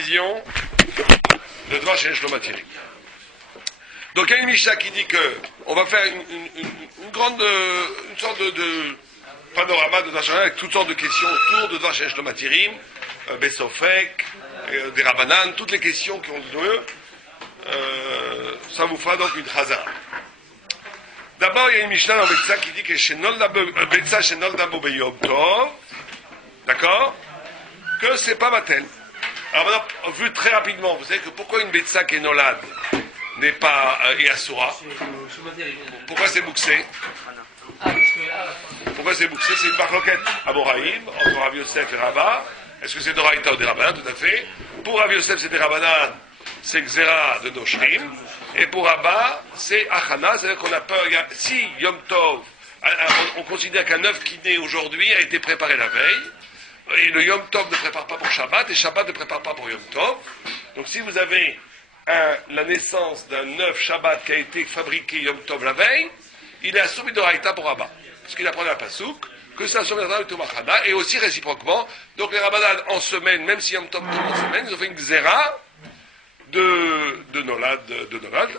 vision de Dvar Sheyesh Lo Matirim. Donc il y a une Mishnah qui dit que on va faire une sorte de panorama de Dvar Sheyesh avec toutes sortes de questions autour de Dvar Sheyesh Lo Matirim, Besofek, des Rabbanan, toutes les questions qui ont lieu. Ça vous fera donc une chazara. D'abord, il y a une Mishnah dans Betsa qui dit que Betsa Shenol Dabo Beyom Tov, d'accord, que c'est pas Batel. Alors maintenant, vu très rapidement, vous savez que pourquoi une Betsa qui est Nolad n'est pas Asura? Pourquoi c'est Bouxé? Pourquoi c'est Bouxé? C'est une marloquette à Boraïm, entre Rav Yosef et Rabba. Est-ce que c'est Doraïta ou des Rabbanan? Tout à fait. Pour Rav Yosef, c'est des Rabbanan, c'est Xéra de Noshrim. Et pour Rabba, c'est Achana, c'est-à-dire qu'on a peur. Si Yom Tov, on considère qu'un œuf qui naît aujourd'hui a été préparé la veille, et le Yom Tov ne prépare pas pour Shabbat, et Shabbat ne prépare pas pour Yom Tov. Donc si vous avez la naissance d'un œuf Shabbat qui a été fabriqué Yom Tov la veille, il est assoumis de Raïta pour Rabba. Parce qu'il apprend à la Pasouk, que c'est assoumis de Raïta pour Achana, et aussi réciproquement. Donc les Rabbanan en semaine, même si Yom Tov tombe en semaine, ils ont fait une Xéra de Nolad,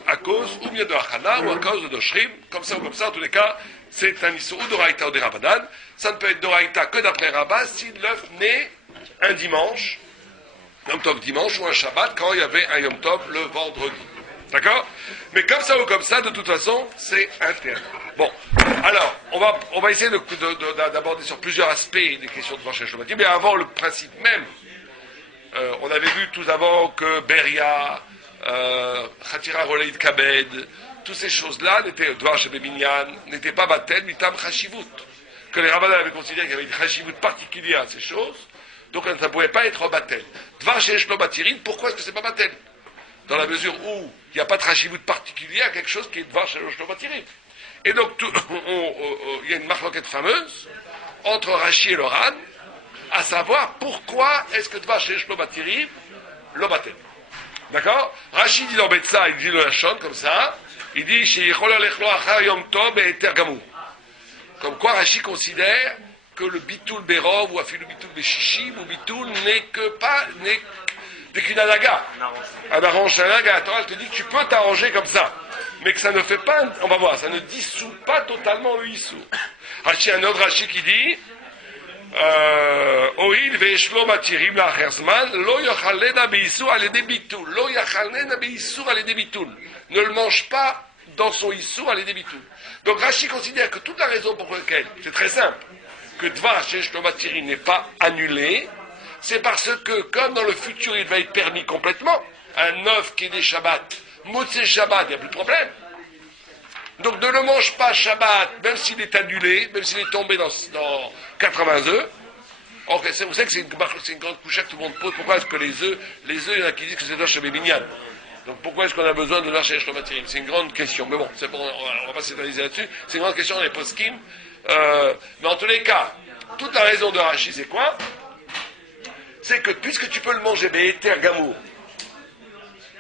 à cause ou bien de Achana ou à cause de Noshrim, comme ça ou comme ça, en tous les cas, c'est un issou ou d'Oraïta ou des Rabbanan. Ça ne peut être d'Oraïta que d'après Rabba si l'œuf naît un dimanche, Yom Tov dimanche ou un Shabbat, quand il y avait un Yom Tov le vendredi. D'accord? Mais comme ça ou comme ça, de toute façon, c'est interdit. Bon, alors, on va essayer d'aborder sur plusieurs aspects des questions de Dvar Sheyesh Lo Matirim, mais avant le principe même. On avait vu tout avant que Beria, Khatira Roleid Kabed, toutes ces choses-là, Dvar Shebeminyan, n'étaient pas Batel, Mitam Chashivut. Que les Rabbanan avaient considéré qu'il y avait une Chashivut particulière à ces choses, donc ça ne pouvait pas être Batel. Dvar Sheyesh Lo Matirim, pourquoi est-ce que c'est pas Batel? Dans la mesure où il n'y a pas de Chashivut particulière à quelque chose qui est Dvar Sheyesh Lo Matirim. Et donc, il y a une marloquette fameuse entre Rashi et le Ran, à savoir pourquoi est-ce que Dvar Sheyesh Lo Matirim Lo Batel. D'accord? Rashi dit dans Betsa, il dit le Lachon comme ça, il dit Sheyechol Alechlo Achar Yom Tov Be'eter Gamur. Comme quoi Rashi considère que le Bitoul Berov ou Afilu Bitoul Beshishim ou Bitoul n'est qu'une anaga. Un arrange un anaga. La Torah te dit que tu peux t'arranger comme ça, mais que ça ne fait pas, on va voir, ça ne dissout pas totalement le Issou. Rashi, un autre Rashi qui dit Oil ve'eshlo matirim la'acherzman lo yochalena be'issur alede bitul lo yochalena be'issur alede bitul, ne le mange pas dans son issur alede bitul. Donc Rashi considère que toute la raison pour laquelle, c'est très simple, que Dvar Sheyesh Lo Matirim n'est pas annulé, c'est parce que comme dans le futur il va être permis complètement, un œuf qui est des Shabbat, Motzei Shabbat, il n'y a plus de problème. Donc ne le mange pas Shabbat, même s'il est annulé, même s'il est tombé dans 80 œufs. Or, vous savez que c'est une grande couchette que tout le monde pose. Pourquoi est-ce que les œufs, il y en a qui disent que c'est Dvar Shebeminyan. Donc pourquoi est-ce qu'on a besoin de Dvar Sheyesh Lo Matirim? C'est une grande question. Mais bon, c'est bon, on va pas s'éterniser là-dessus. C'est une grande question dans les poskim. Mais en tous les cas, toute la raison de Rashi, c'est quoi? C'est que puisque tu peux le manger Be'eter Gamour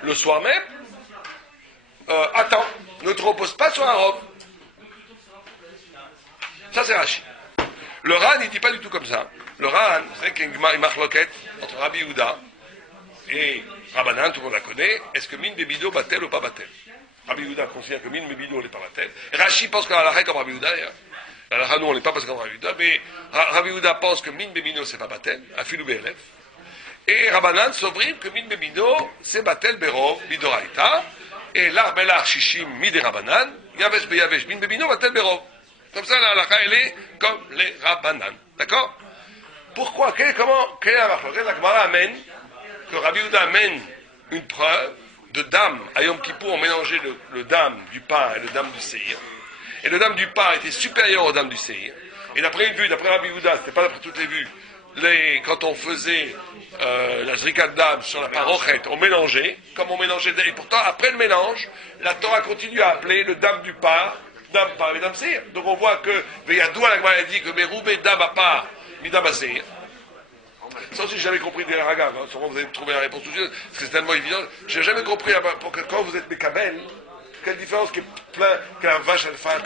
le soir même, attends, ne te repose pas sur un robe. Ça, c'est Rashi. Le Ran, il ne dit pas du tout comme ça. Le Ran, vous savez qu'il y a une marloquette entre Rabbi Yehuda et Rabbanan, tout le monde la connaît. Est-ce que Min Bebido Batel ou pas Batel? Rabbi Yehuda considère que Min Bebido n'est pas Batel. Rashi pense qu'on a la règle comme Rabbi Yehuda, d'ailleurs. Alors, nous, on n'est pas parce qu'on a Rabbi Yehuda, mais Rabbi Yehuda pense que Min Bebido, c'est pas Batel, Afilou Be'elef. Et Rabbanan s'ouvre que Min Bebido, c'est Batel Berov, Midoraita. Et l'Arbelar Shishim Mide Rabbanan, Yavesh Beyavesh, Min Bebido, Batel Berov. Comme ça, la halakha, elle est comme les Rabbanan. D'accord? Pourquoi? Quelle est la marloquette? La Gemara amène que Rabbi Yehuda amène une preuve de dam. À Yom Kippour, on mélangeait le dam du pain et le dam du séhir. Et le dam du pain était supérieur au dam du séhir. Et d'après une vue, d'après Rabbi Yehuda, c'était pas d'après toutes les vues, quand on faisait la zrikat dam sur la parochet, on mélangeait, comme on mélangeait, et pourtant, après le mélange, la Torah continue à appeler le dam du pain, dam par et dam séhir. Donc on voit que, Veyadoua, la Gemara dit que Meroubé dam à part, midam à séhir. Ça aussi, j'ai jamais compris des ragaves. Hein. Sûrement, vous allez trouver la réponse tout de suite, parce que c'est tellement évident. J'ai jamais compris, pour que quand vous êtes Mekabel, quelle différence que la vache, enfin,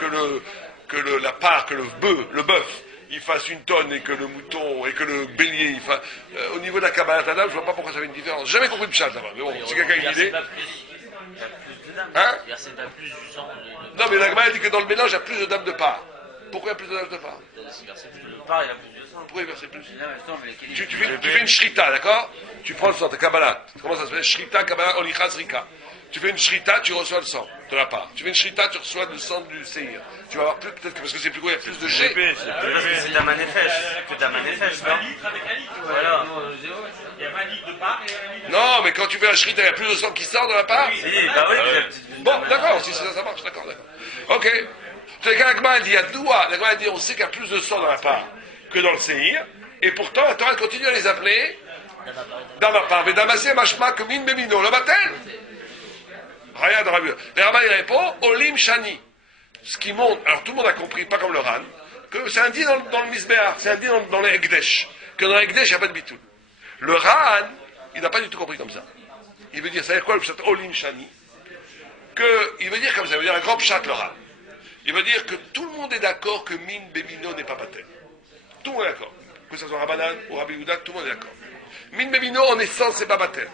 que la part, que le bœuf, il fasse une tonne et que le mouton et que le bélier il fasse. Au niveau de la Kabbalat Adam, je vois pas pourquoi ça fait une différence. J'ai jamais compris le chat là-bas. Mais bon, si quelqu'un a une idée. Hein? Non, mais la Kabbalat dit que dans le mélange, il y a plus de dames de part. Pourquoi il y a plus de dames de part? Pourquoi il verse plus? Tu fais une shrita, d'accord? Tu prends le sang, ta Kabbalah. Comment ça se fait? Shrita, Kabbalah, Olicha, Zrika. Tu fais une shrita, tu reçois le sang de la part. Tu fais une shrita, tu reçois le sang du Seir. Tu vas avoir plus, peut-être que parce que c'est plus gros, il y a plus de G. Parce que c'est Daman Nefesh. Que Daman Nefesh, non? Voilà. Il y a 20 litres de part et 1 litre de... Non, mais quand tu fais la shrita, il y a plus de sang qui sort de la part. Si, bah oui. Bon, d'accord, si ça marche, d'accord. Ok. La Gemara dit, il y a doua. La Gemara dit, on sait qu'il y a plus de sang dans la part que dans le Seir. Et pourtant, la Torah continue à les appeler dans la part. Mais Damasé, Mashma, que Min Bemino, le Batel. Regarde, Rabbi. Le Rabbi il répond, Olim Shani. Ce qui montre, alors tout le monde a compris, pas comme le Ran, que c'est un dit dans le Misbéar, c'est un dit dans les Ekdesh, que dans les Ekdesh, il n'y a pas de bitoul. Le Ran, il n'a pas du tout compris comme ça. Il veut dire, ça veut dire quoi le pshat Olim Shani? Il veut dire comme ça, il veut dire un grand pshat le Ran. Il veut dire que tout le monde est d'accord que Min Bemino n'est pas Batel. Tout le monde est d'accord. Que ce soit Rabbanan ou Rabbi Yehuda, tout le monde est d'accord. Min Bemino, en essence, c'est pas Batel.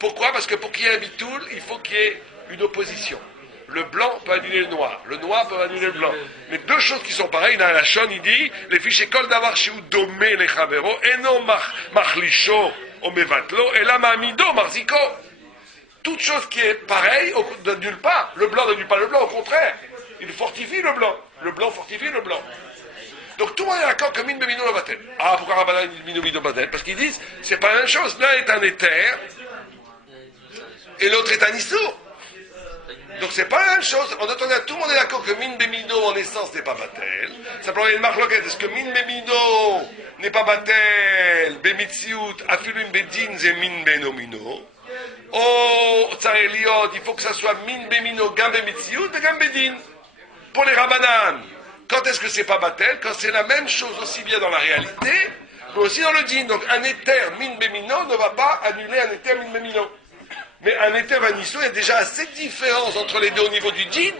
Pourquoi? Parce que pour qu'il y ait un bitoul, il faut qu'il y ait une opposition. Le blanc peut annuler le noir peut annuler le blanc. Mais deux choses qui sont pareilles, dans la Shon, il dit, les fiches écoles d'avoir chez ou domé les chavero, et non machlisho, o mevatlo, et la mamido, marziko. Toute chose qui est pareille, n'annule pas. Le blanc n'annule pas le blanc, au contraire. Il fortifie le blanc. Le blanc fortifie le blanc. Donc tout le monde est d'accord que min bemino le batel. Ah, pourquoi Rabbanan dit min bemino batel? Parce qu'ils disent, c'est pas la même chose. L'un est un éther, et l'autre est un issour. Donc c'est pas la même chose. En attendant, tout le monde est d'accord que min bemino en essence n'est pas batel. Simplement il y a une marque locale. Est-ce que min bemino n'est pas batel? Bemitziut, afilum bedin, c'est min benomino. Oh, tsareliot, il faut que ça soit min bemino, gam bemitziut, gam bedin. Pour les Rabbanan, quand est-ce que c'est pas batel? Quand c'est la même chose aussi bien dans la réalité, mais aussi dans le din. Donc un éther min bemino ne va pas annuler un éther min bemino. Mais un éther vanisso, il y a déjà assez de différence entre les deux au niveau du djinn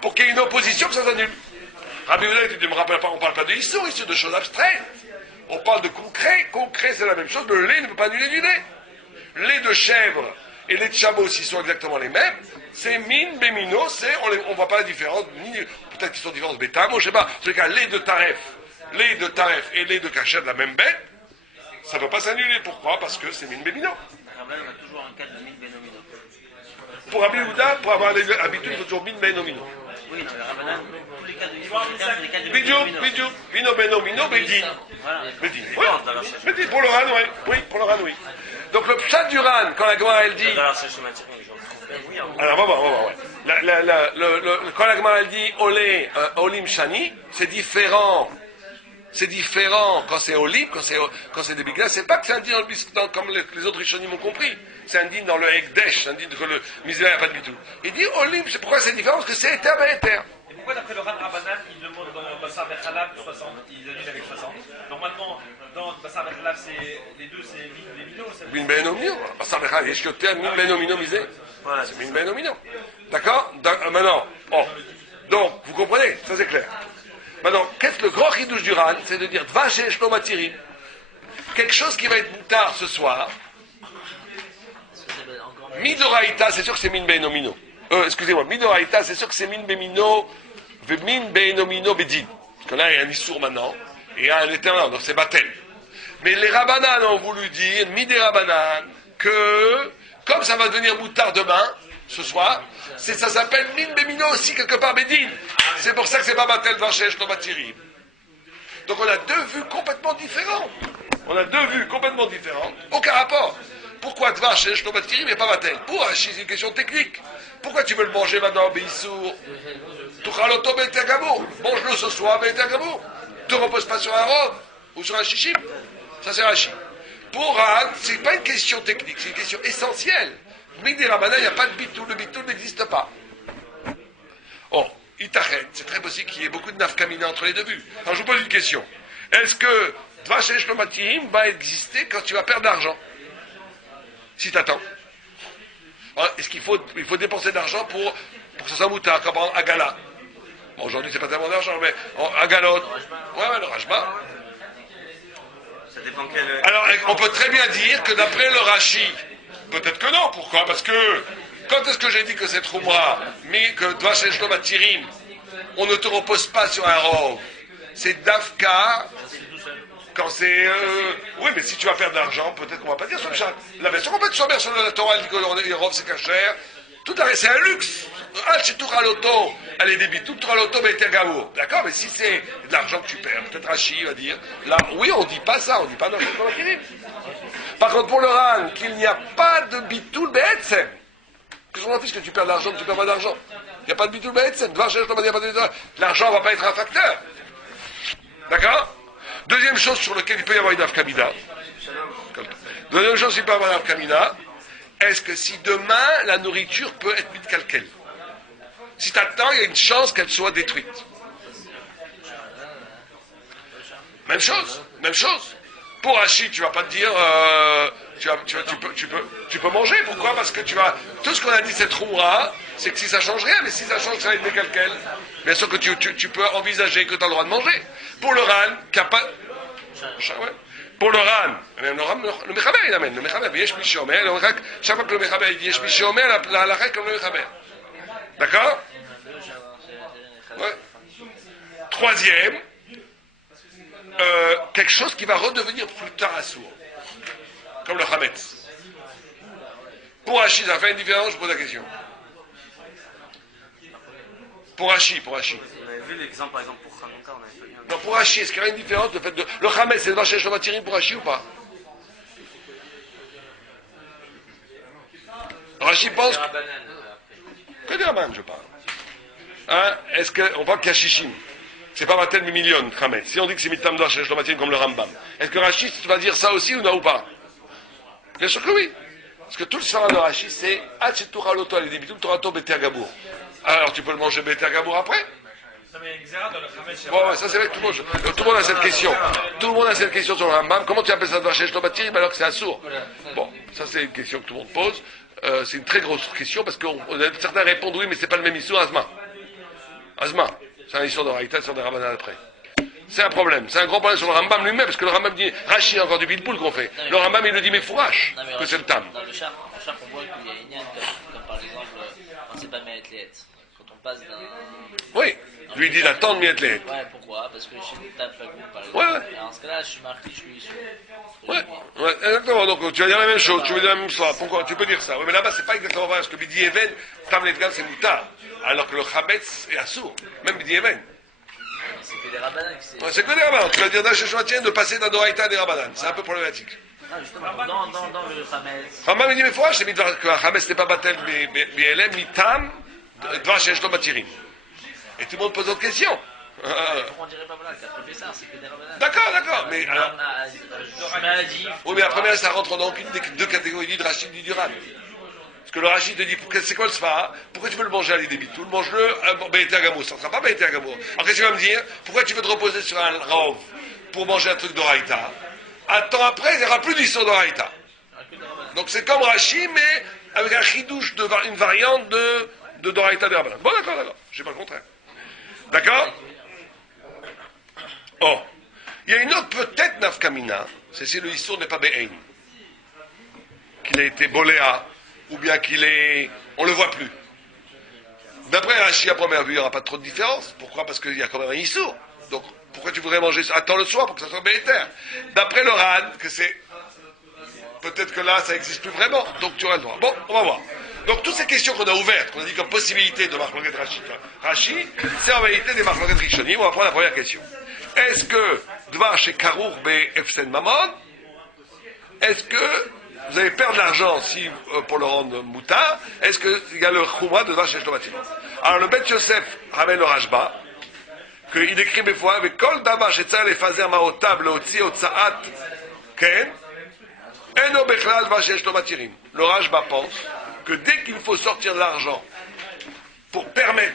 pour qu'il y ait une opposition que ça s'annule. Rabbi Yehuda, tu ne me rappelles pas, on ne parle pas de issour, ici de choses abstraites. On parle de concret. Concret, c'est la même chose. Le lait ne peut pas annuler du lait. Lait de chèvre et lait de chameau, s'ils sont exactement les mêmes, c'est min, bémino, on ne voit pas la différence. Peut-être qu'ils sont différents de bêta, moi je ne sais pas. En tout cas, lait de taref et lait de cachet de la même bête, ça ne peut pas s'annuler. Pourquoi? Parce que c'est min, bémino. Rabbanan, on a toujours un cas de min benomino. Pour Rabbi Yehuda, pour avoir l'habitude, il faut toujours min benomino. Oui, Rabbanan, tous les cas de min benomino, c'est les cas de min Bidou, benomino. Bino benomino, bedin. Voilà. Bedin, oui. Bedin, pour le ran, oui. Oui, pour le ran, oui. Donc le pshat du ran, quand la Gemara elle dit. Alors, on va voir, ouais. Quand la Gemara elle dit olé, olim shani, c'est différent. C'est différent quand c'est olim, quand c'est des biglas. C'est pas que c'est un din dans le biscuit, comme les autres rishonim ont compris. C'est un din dans le ekdesh, c'est un din que le misère n'a pas du tout. Il dit olim, c'est pourquoi c'est différent? Parce que c'est éther, ben éther. Et pourquoi d'après le Ran Rabbanan, il demande dans Bassar Berchalab 60, ils annulent avec 60? Normalement, dans Bassar Berchalab, les deux, c'est min bemino. Min benomino. Bassar berchalab, est-ce que tu as min benomino misé? Voilà, c'est min benomino. D'accord? Maintenant, donc, vous comprenez? Ça c'est clair. Maintenant, qu'est-ce que le grand chidouche du Ran? C'est de dire Dvash et Shlo Matirim. Quelque chose qui va être moutard ce soir. Midoraïta, c'est sûr que c'est min benomino. Excusez-moi, Midoraïta, c'est sûr que c'est min bemino, min benomino bedin. Parce que là, il y a un issour maintenant, et il y a un éternel, donc c'est batel. Mais les Rabbanan ont voulu dire, Midé Rabbanan, que, comme ça va devenir moutard demain, ce soir, ça s'appelle min bemino aussi quelque part bedin. C'est pour ça que c'est pas batel vachesh no batirim. Donc on a deux vues complètement différentes. Aucun rapport. Pourquoi vachesh no batirim et pas batel? C'est une question technique. Pourquoi tu veux le manger maintenant, Beissour? Tuchaloto be'etergamour. Mange-le ce soir, be'etergamour. Ne te repose pas sur un robe ou sur un chichim. Ça c'est Rashi. Pour Ran, c'est pas une question technique, c'est une question essentielle. Midi Rabbanan, il n'y a pas de bitoul, le bitoul n'existe pas. Oh, Itachet, c'est très possible qu'il y ait beaucoup de nafkamina entre les deux vues. Alors je vous pose une question. Est-ce que Dvachesh Lomatim va exister quand tu vas perdre de l'argent? Si t'attends. Est-ce qu'il faut dépenser de l'argent pour que ça soit moutard, comme à Gala? Bon, aujourd'hui, c'est pas tellement d'argent, mais à Galot. Ouais, le Rajba. Ça dépend quel. Alors, on peut très bien dire que d'après le Rashi, peut-être que non. Pourquoi? Parce que, quand est-ce que j'ai dit que c'est Troumra, mais que Dvash Shlom Atirim, on ne te repose pas sur un rov. C'est Dafka. Quand c'est... Oui, mais si tu vas perdre de l'argent, peut-être qu'on va pas dire sur le chat. La version complète sur la Torah, elle dit que les rov c'est cachère. C'est un luxe. À l'auto, allez débit, tout à l'auto, mais t'es gavo. D'accord? Mais si c'est de l'argent que tu perds, peut-être Rashi va dire, là, oui, on dit pas ça, on dit pas non, c'est pas la. Par contre, pour le RAN, qu'il n'y a pas de bitoul be'etzem. Qu'est-ce qu'on en fiche que tu perds de l'argent, que tu perds pas d'argent? Il n'y a pas de bitoul be'etzem. L'argent va pas être un facteur. D'accord? Deuxième chose sur laquelle il peut y avoir une afkamina. Deuxième chose, il peut y avoir une afkamina. Est-ce que si demain, la nourriture peut être mise calquelle? Si tu attends, il y a une chance qu'elle soit détruite. Même chose. Pour Rachid, tu vas pas te dire, tu peux manger. Pourquoi? Parce que tout ce qu'on a dit, c'est Troumra, c'est que si ça change rien, mais si ça change, ça va être décalquel. Bien sûr que tu peux envisager que tu as le droit de manger. Pour le RAN, pour le RAN, le Mechaber, il amène. Le Mechaber, Yesh Mishomer, chaque fois que le Mechaber dit Yesh Mishomer, la règle comme le Mechaber. D'accord? Ouais. Troisième, quelque chose qui va redevenir plus tard à sourd, comme le Hametz. Pour Hachi, ça fait une différence, je pose la question. Pour Hachi. On avait vu l'exemple, par exemple, pour Hanouka, on avait pas bien. Non, pour Hachi, est-ce qu'il y a une différence de fait de. Le Hametz, c'est le Vachesh le Matirim pour Hachi ou pas? Rachi pense. Que des Raman, je parle. Hein? Est-ce qu'on parle qu'il y a Shishim? C'est pas Matel mais million, Hametz. Si on dit que c'est Mitam Dosh, le Matirim comme le Rambam, est-ce que Rachi, tu vas dire ça aussi ou non ou pas? Bien sûr que oui. Parce que tout le Sarah de Rachi, c'est Hachetura Loto, les débitum, Torato, Beter Gabour. Alors tu peux le manger Beter Gabour après? Bon, ça c'est vrai que tout le monde a cette question. Tout le monde a cette question sur le Rambam. Comment tu appelles ça de Vachesh Lomatirim alors que c'est assourd? Bon, ça c'est une question que tout le monde pose. C'est une très grosse question parce que certains répondent oui, mais c'est pas le même issue, Azma. C'est un issue de Raïta, c'est de Rabbanan après. C'est un problème. C'est un gros problème sur le Rambam lui-même parce que le Rambam dit Rachi, encore du bilboul qu'on fait. Le Rambam il le dit mais fourrache que c'est le tam. Dans le char, on voit qu'il y a une ligne comme par exemple, quand c'est pas Me'etlet. Quand on passe d'un. Oui. Lui dit d'attendre Mietlet. Ouais, pourquoi? Parce que chez le Tape Fagoum, par exemple. Ouais. Et en ce cas-là, je suis marqué, je suis issu. Ouais, exactement. Donc tu vas dire la même chose, tu veux dire la même chose. Pourquoi? Tu peux dire ça. Ouais, mais là-bas, c'est pas exactement vrai. Parce que Bidi Even, Tam Letgal, c'est Moutar. Alors que le Chametz est assourd. Même Bidi Even. C'est que des rabbins. C'est que des rabbins. Tu vas dire d'un Sheshmatien de passer d'un Doraïta à des rabbins. C'est un peu problématique. Non, justement, dans le Chametz. Rambam il dit, mais faut c'est que le Chametz n'est pas Batel, mais elle est Mitam, Dvash Sheshlo Matirim. Et tout le monde pose d'autres questions. Pourquoi on dirait pas voilà, qu'après Pessar, c'est que des rabbins. D'accord. Mais alors. Maladie. Oui, mais après, ça rentre dans aucune des deux catégories du Rachid ni du Ran. Parce que le Rachid te dit, c'est quoi le Sfara? Pourquoi tu veux le manger à l'idébitul? Mange-le Be'eter Gamour. Ça ne sera pas Be'eter Gamour. Alors qu'est-ce que tu vas me dire? Pourquoi tu veux te reposer sur un Rav pour manger un truc d'Oraïta? Un temps après, il n'y aura plus d'histoire d'Oraïta. Donc c'est comme Rachid, mais avec un chidouche, une variante de Doraïta de Rabbanan. Bon, d'accord. Je sais pas le contraire. D'accord? Oh. Il y a une autre peut-être nafkamina, c'est si le Issour n'est pas Be'ein. Qu'il a été boléa, ou bien on le voit plus. D'après Rashi, à première vue, il n'y aura pas trop de différence. Pourquoi? Parce qu'il y a quand même un Issour. Donc, pourquoi tu voudrais manger ça? Attends le soir pour que ça soit Be'eter. D'après le Ran, que c'est... Peut-être que là, ça n'existe plus vraiment. Donc, tu auras le droit. Bon, on va voir. Donc, toutes ces questions qu'on a ouvertes, qu'on a dit comme possibilité de Marloquet Rashi, c'est en réalité des Marloquet Rishonim. On va prendre la première question. Est-ce que Dvar chez Karour be Efsen Mamon, est-ce que vous allez perdre l'argent pour le rendre mouta? Est-ce qu'il y a le Chouma de Dvar chez Shlomatim? Alors, le Bet Yosef ramène le Rajba, qu'il décrit mes fois avec Kol Davar chez Tzar les Fazer Maotab, le Otsi Otsaat, Ken, Eno Bechlal Dvar chez Shlomatim. Le Rajba pense que dès qu'il faut sortir de l'argent pour permettre,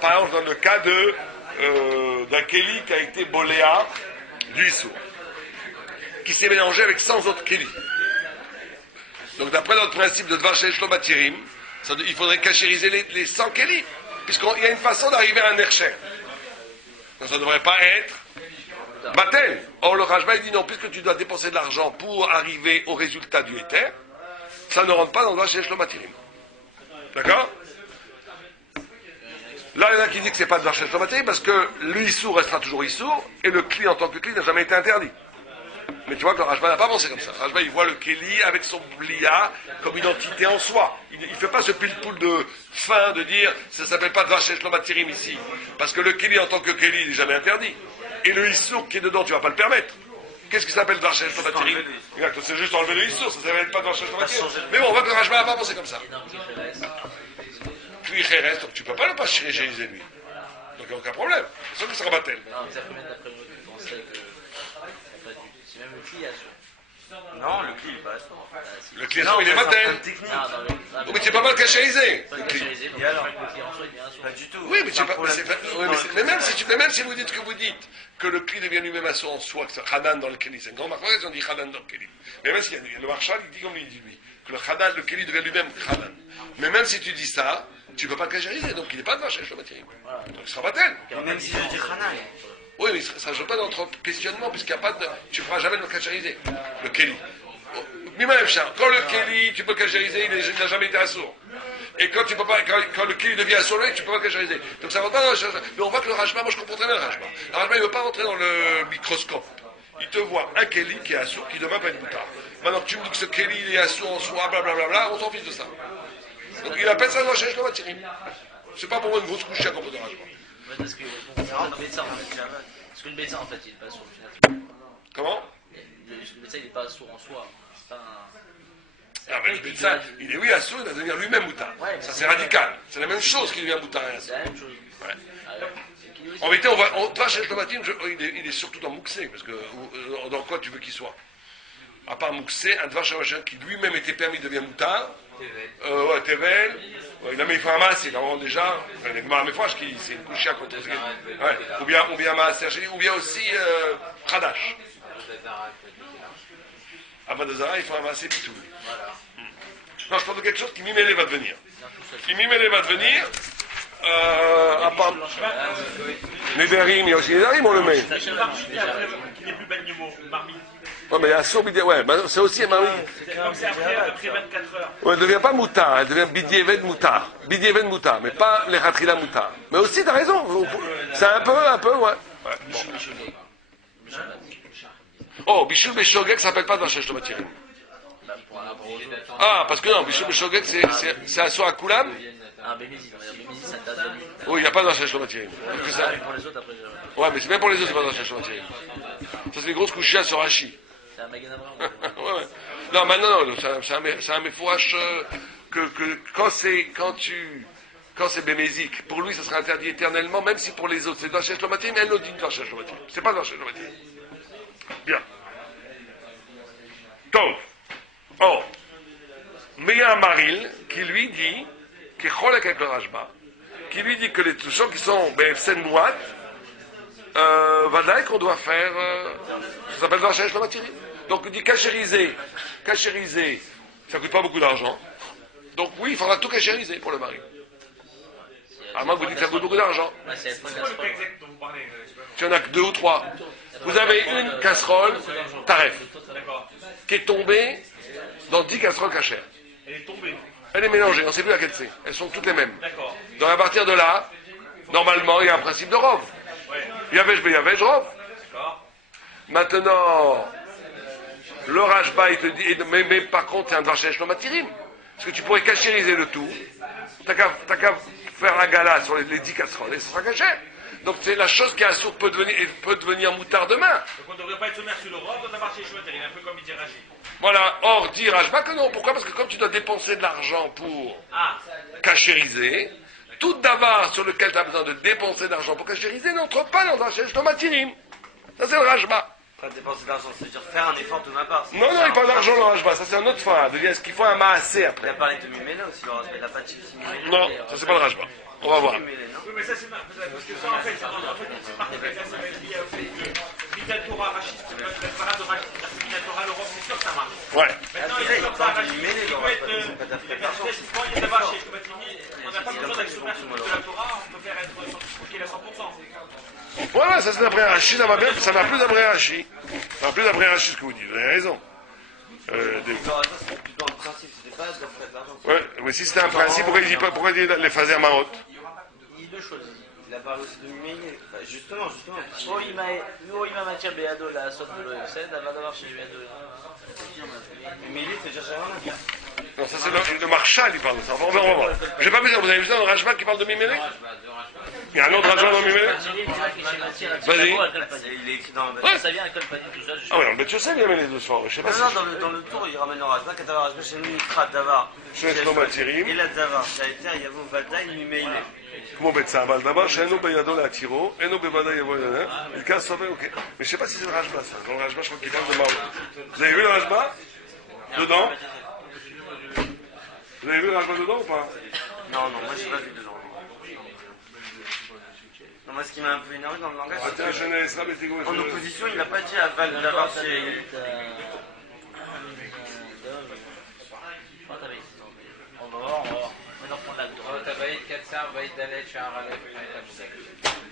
par exemple dans le cas d'un Kéli qui a été boléa du Issour, qui s'est mélangé avec 100 autres Kéli. Donc d'après notre principe de Dvar Shel Shlo Matirim, il faudrait cachériser les 100 Kéli. puisqu'il y a une façon d'arriver à un Nercher. Donc ça ne devrait pas être Batel. Or le Rajba il dit non, puisque tu dois dépenser de l'argent pour arriver au résultat du Éther, ça ne rentre pas dans le droit chez Shlomo Matirim. D'accord? Là, il y en a qui disent que c'est pas de l'argent chez Shlomo Matirim parce que l'Issour restera toujours Issour et le Kli en tant que Kli n'a jamais été interdit. Mais tu vois que le Rajba n'a pas pensé comme ça. Le Rajba, il voit le Keli avec son blia comme une entité en soi. Il ne fait pas ce pile-poule de fin de dire ça ne s'appelle pas Dvash Shlomo Matirim ici. Parce que le Keli en tant que Keli, il n'est jamais interdit. Et le Issour qui est dedans, tu ne vas pas le permettre. Qu'est-ce qui s'appelle Dvash Shlomo Matirim? C'est juste enlever le Issour, ça ne s'appelle pas Dvash Shlomo Matirim. Mais bon, on voit que le Rajba n'a pas pensé comme ça. Puis Kheres, donc tu ne peux pas le pas chériser lui. Donc il n'y a aucun problème. C'est sûr que ça sera Batel. Non, mais ça fait même d'après vous qui penserait que. C'est même le cli à soi. Non, le cli, il passe. Le cli il est Batel. Mais tu ne peux pas le cachériser. Pas le cachériser, donc le cli en soi, il devient un soi. Pas du tout. Oui, mais, mais même si vous dites que vous dites que le Kli devient lui-même un soi en soi, que c'est Hanan dans le Kli, c'est une grande marque, on dit Hanan dans le Kli. Mais même si le Marshal, il dit comme il dit lui, que le Hanan, le Kli devient lui-même Hanan. Mais même si tu dis ça, tu ne peux pas le cachériser, donc il n'est pas de Vache Shlomo Matirim. Donc il sera Batel. Même si je dis Hanan. Oui, mais ça ne joue pas dans notre questionnement, puisqu'il n'y a pas de. Tu ne pourras jamais le cachériser, le Kli. Même quand le Kli, tu peux le cachériser, il n'a jamais été assourd. Et quand tu peux pas, quand le Kli devient assourd, tu ne peux pas le cachériser. Donc ça ne va pas dans le. Mais on voit que le Rajba, moi je comprends très bien le Rajba. Le Rajba, il ne veut pas rentrer dans le microscope. Il te voit un Kli qui est assourd, qui demain va être boutard. Maintenant que tu me dis que ce Kli il est assourd en soi, blablabla, on s'en fiche de ça. Donc il appelle ça dans chez Shlomo Matirim. C'est pas pour moi une grosse couche à propos de Rajba. Parce que le médecin, parce que le médecin en fait, il n'est pas sourd. Comment? Le médecin, il n'est pas sourd en soi. C'est pas un. Ah, mais le médecin, il est oui assourd, il va devenir lui-même moutard. Ouais, ça c'est radical. C'est la même chose qu'il devient moutard. C'est la même chose. Ouais. En vérité, on va chez Shlomo Matirim, il est surtout dans Mouxé, parce que dans quoi tu veux qu'il soit? À part Mouxé, un Dvar Shavachan qui lui-même était permis devient moutard. Tevel. Il faut un masse, il en déjà. Les Gmarmefrash, c'est une couche à contre ou bien Maaser Sheni, ou bien aussi Khadash. Abadazara, il faut un masse et tout. Non, je parle de quelque chose qui Mimele va devenir. Qui Mimele va devenir. À part. Nedarim, il y a aussi Nedarim, on le met. Qui n'est plus bel niveau, marmite. Ouais, mais Assour, ouais, c'est aussi un marmite. C'est après 24 heures. Ouais, elle ne devient pas moutard, elle devient Bidieven moutard. Bidieven moutard, mais pas les Khatrila moutard. Mais aussi, t'as raison. C'est un peu, ouais. Bon. Oh, Bishul Beshogek ça s'appelle pas dans Shlomo Matirim. Ah, parce que non, Bishul Beshogek c'est Assour à Koulam. Ah, Bémézi, ça date de lui. Oui, il n'y a pas dans Shlomo Matirim. Pour les autres, après, ouais, mais c'est même pour les autres, c'est pas dans Shlomo Matirim. Ça, c'est des grosses couches sur Rashi. C'est un Magan Abraham. Ouais. Non, maintenant, non, c'est un méfouache que quand c'est bémézique, pour lui, ça sera interdit éternellement, même si pour les autres, c'est dans Shlomo Matirim, elle nous dit dans Shlomo Matirim. C'est pas dans Shlomo Matirim. Bien. Donc, mais il y a un Maril qui lui dit, qui est cholek avec le Rajba, qui lui dit que les gens qui sont B'efsen Mouad, Vadaï qu'on doit faire, ça s'appelle dans Shlomo Matirim. Donc il dit cachériser, ça coûte pas beaucoup d'argent. Donc oui, il faudra tout cachériser pour le mari. À moins que vous dites que ça coûte beaucoup d'argent. C'est quoi le cas exact dont vous parlez? Tu en as que 2 ou 3. Vous avez une casserole, taref, qui est tombée dans 10 casseroles cachères. Elle est tombée. Elle est mélangée, on ne sait plus laquelle c'est. Elles sont toutes les mêmes. D'accord. Donc à partir de là, normalement, il y a un principe de rov. Yavesh, rov. D'accord. Maintenant, le Rajba, il te dit, mais par contre, c'est un Dvar Shlomo Matirim. Parce que tu pourrais cachériser le tout. T'as qu'à faire un gala sur les 10 casseroles et ça sera caché. Donc c'est la chose qui est assourde peut devenir moutard demain. Donc on ne devrait pas être sommaire sur le robe, on doit marcher Shlomo Matirim, un peu comme il dit Rachid. Voilà, or dit Rajba que non. Pourquoi? Parce que comme tu dois dépenser de l'argent pour cachériser, tout d'avar sur lequel tu as besoin de dépenser d'argent pour cachériser n'entre pas dans un Shlomo Matirim. Ça c'est le Rajba. Pas dépenser d'argent, c'est-à-dire faire un effort de ma part. Non, il n'y a pas d'argent le Rajba, ça c'est un autre fin. Est-ce qu'il faut un maassé Il après? a parlé de Mimele aussi, le Rajba, il n'a pas de Mimele. Non, ça c'est pas le Rajba. On va voir. Oui, mais ça c'est marqué, parce que ça en fait, c'est marqué, ça va être lié au fait que Vidal Torah, Rachid, c'est pas très parade de Rachid, parce que Vidal Torah, l'Europe, c'est sûr que ça marche. Ouais. Maintenant, il y a comme ça, Rachid, il peut être, spécifiquement, il y a d'abord chez Shlomo Matirim, on n'a pas besoin d'être sommaire sur la Torah, ça c'est d'après Rashi, ça va bien, ça n'a plus d'après Rashi. Ça n'a plus d'après Rashi ce que vous dites, vous avez raison. Non, ça c'est plutôt un principe, c'était pas d'après de l'argent. Ouais, mais si c'était un principe, pourquoi il dit les fazer marot? Il dit deux choses. Il a parlé aussi de Mimé. Justement. או אם המאצ'ר בידו לעשות ולא יפסד, אבל דבר שבידו... Mimé, c'est déjà rien. Non, ça c'est le Marshal, il parle de ça. On va voir. J'ai pas vu ça, vous avez vu ça dans le Rajba qui parle de Mimélé? Il y a un autre Rajba dans Mimélé? Vas-y. Il est écrit dans le Ouais. Ça vient à quel panier tout seul? Ah ouais, dans le Bet Yosef, il y avait les deux soirs. Je sais pas si... Non, dans le tour, il ramène le Rajba. Quand Davar Rajba, chez nous, il craint Davar. Chez Shlomo Atirim. Et la Davar, ça a été un Yavo Vadaï, Mimé. כמו בצבא, דבר שאינו בידו להתירו, אינו בוודאי יבוא אליו, מכאן סובר, אוקיי. Mais je sais pas si c'est le Rajba, ça. Dans le Rajba, je crois qu'il parle de Marot. Vous avez vu le Rajba? Dedans? Vous avez vu le Rajba dedans ou pas? Non, moi j'ai pas vu dedans. Non, moi ce qui m'a un peu énervé dans le langage, c'est qu'en opposition, il n'a pas dit à Val Davar, c'est... On va voir. Maintenant, prendre la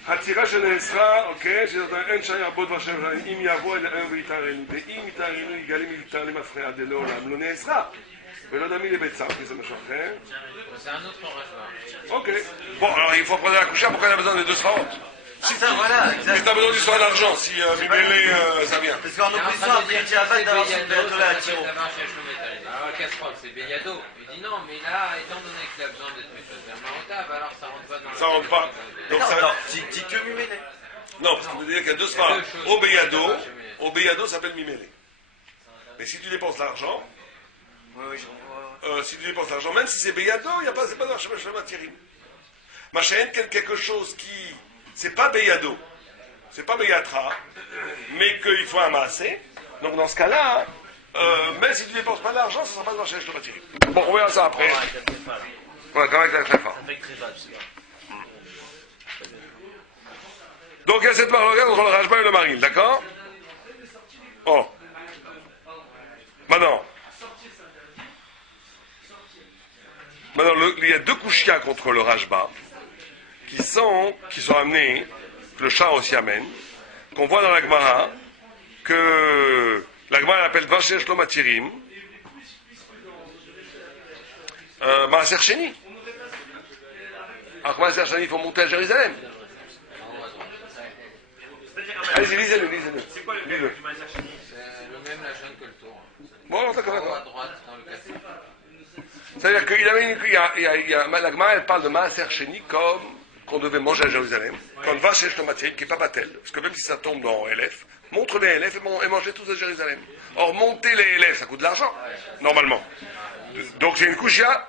הצירה שנאסרה, אוקיי, שזאת אין שיעבוד בשם שלהם, אם יבוא אל העם ויתערנו, ואם יתערנו יגלים להתערם הפרעה דלעולם, לא נאסרה. ולא יודע מי לבצע, כי זה משהו אחר. אוקיי. Bon, alors il faut prendre la couche, pourquoi il a besoin des deux sfarotes? Si ça, voilà, Mais t'as besoin d'histoire d'argent, si Mimélé, ça vient. Parce qu'en opposition, après, il dit à Val Davar, c'est bientôt là à Tiro. Alors le casserole, c'est Beyado. Il dit non, mais là, étant donné qu'il a besoin d'être méthode vers Marotave, alors ça rentre pas dans Ça rentre pas. Donc ça... Non, dis que Mimé. Non, parce que vous dire qu'il y a deux sfarotes. Au Beyado s'appelle Mimélé. Mais si tu dépenses l'argent, Oui, si tu dépenses l'argent, même si c'est Beyado, il n'y a pas, c'est pas dans la Tirim. Machin, quelque chose qui, c'est pas Beyado, c'est pas Beyatra, mais qu'il faut un massé. Donc dans ce cas-là, même si tu dépenses pas l'argent, ça ne sera pas dans la Tirim. Bon, on verra ça après. Voilà, quand même avec la très fort. Donc il y a cette marloquette entre le Rajba et le Maril, d'accord? Oh. Maintenant, il y a deux Kushia contre le Rajba qui sont amenés, que le Shah aussi amène, qu'on voit dans la Gemara, que la Gemara appelle Vacher Shlom Atirim, Maaser Sheni. Alors Maaser Sheni, il faut monter à Jérusalem. Allez-y, lisez-le. C'est quoi le même du Maaser Sheni? C'est le même la chaîne que le tour. Bon, d'accord. À droite, dans le café. C'est-à-dire la Gemara, elle parle de Maaser Sheni comme qu'on devait manger à Jérusalem, quand va chez Shlom Atirim, qui n'est pas Batel, parce que même si ça tombe dans LF, montre les LF et mangez tous à Jérusalem. Or, monter les LF, ça coûte de l'argent, normalement. Donc, c'est une couchia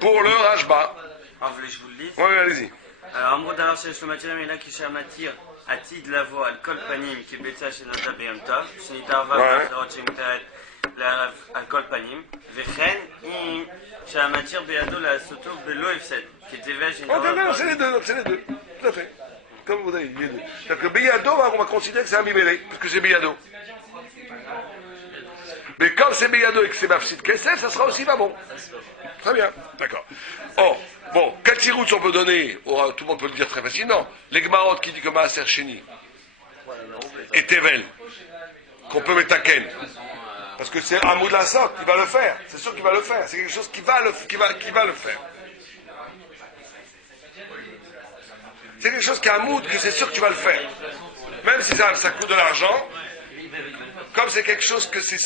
pour le Rajba. Alors, vous voulez que je vous le lise? Oui, allez-y. Alors, אמרו דבר של שלום הצירים, אלא כשהמתיר עתיד לבוא על כל פנים כביצה שנולדה ביום טוב, שנתערבה באחרות שמותרת לערב על כל פנים, וכן אם שהמתיר בידו לעשותו בלא הפסד, כתיבה שנתערבה... C'est les deux, tout à fait. Comme vous avez dit, les deux. C'est-à-dire que Beyado, on va considérer que c'est un Mimélé, parce que c'est Beyado. Mais comme c'est Beyado et que c'est Mafsid Kesef, ça sera aussi pas bon. Très bien, d'accord. Oh, bon, quel tirout on peut donner? Oh, tout le monde peut le dire très facilement. Les Gemarot qui dit que Maaser Sheni et Tevel, qu'on peut mettre à Ken. Parce que c'est un mot de la sorte qui va le faire. C'est sûr qu'il va le faire. C'est quelque chose qui va le faire. C'est quelque chose qui a un mood que c'est sûr que tu vas le faire. Même si ça coûte de l'argent, comme c'est quelque chose que c'est...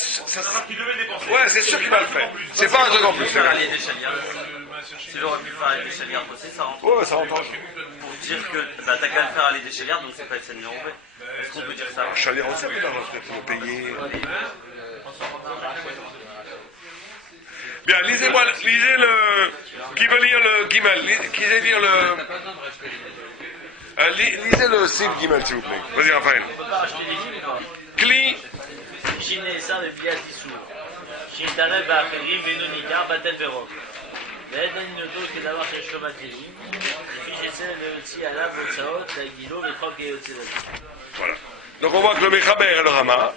Ouais, c'est sûr qu'il va le faire. C'est pas un truc en plus. S'il aurait pu faire les déchalières aussi, ça rentre. Ouais, ça rentre. Pour dire que t'as qu'à le faire à les déchalières, donc c'est pas être Seigneur Roubaix. Est-ce qu'on peut dire ça? Je suis allé aussi un peu d'argent, peut-être pour payer. Bien, lisez le... Qui veut lire le Gimel? Qui veut lire le... lisez le Sif Gimel, s'il vous plaît. Vas-y, Raphaël. On peut pas racheter des livres, quoi. Kli... שנאסר לפי הסיסור, שהתערב באחרים ואינו ניכר בטל ורוב. ועת דנינותו כדבר של שלום הצירים, לפי שצריך להוציא עליו הוצאות, להגילו ולחוק כיוצא לזה. Voilà. Donc on voit que le Mechaber et le Rama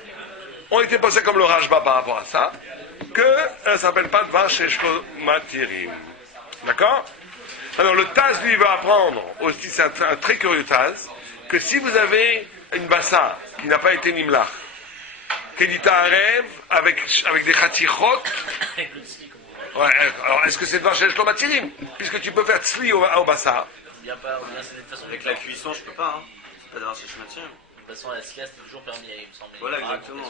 ont été passés comme le Rajba par rapport à ça, que ça ne s'appelle pas Dvar Sheshko Matirim. D'accord? Alors le Taz, lui, va apprendre, aussi c'est un très curieux Taz, que si vous avez une bassa qui n'a pas été nimlach, Kedita Arev avec des chatichot, ouais, alors est-ce que c'est devant chez Shlomatzirim? Puisque tu peux faire tzli au bassa. Bien pas, bien c'est de toute façon. Avec la cuisson, je peux pas, hein. C'est pas devant chez Shlomatzirim. De toute façon, la slia, c'est toujours permis, il me semble. Voilà, exactement.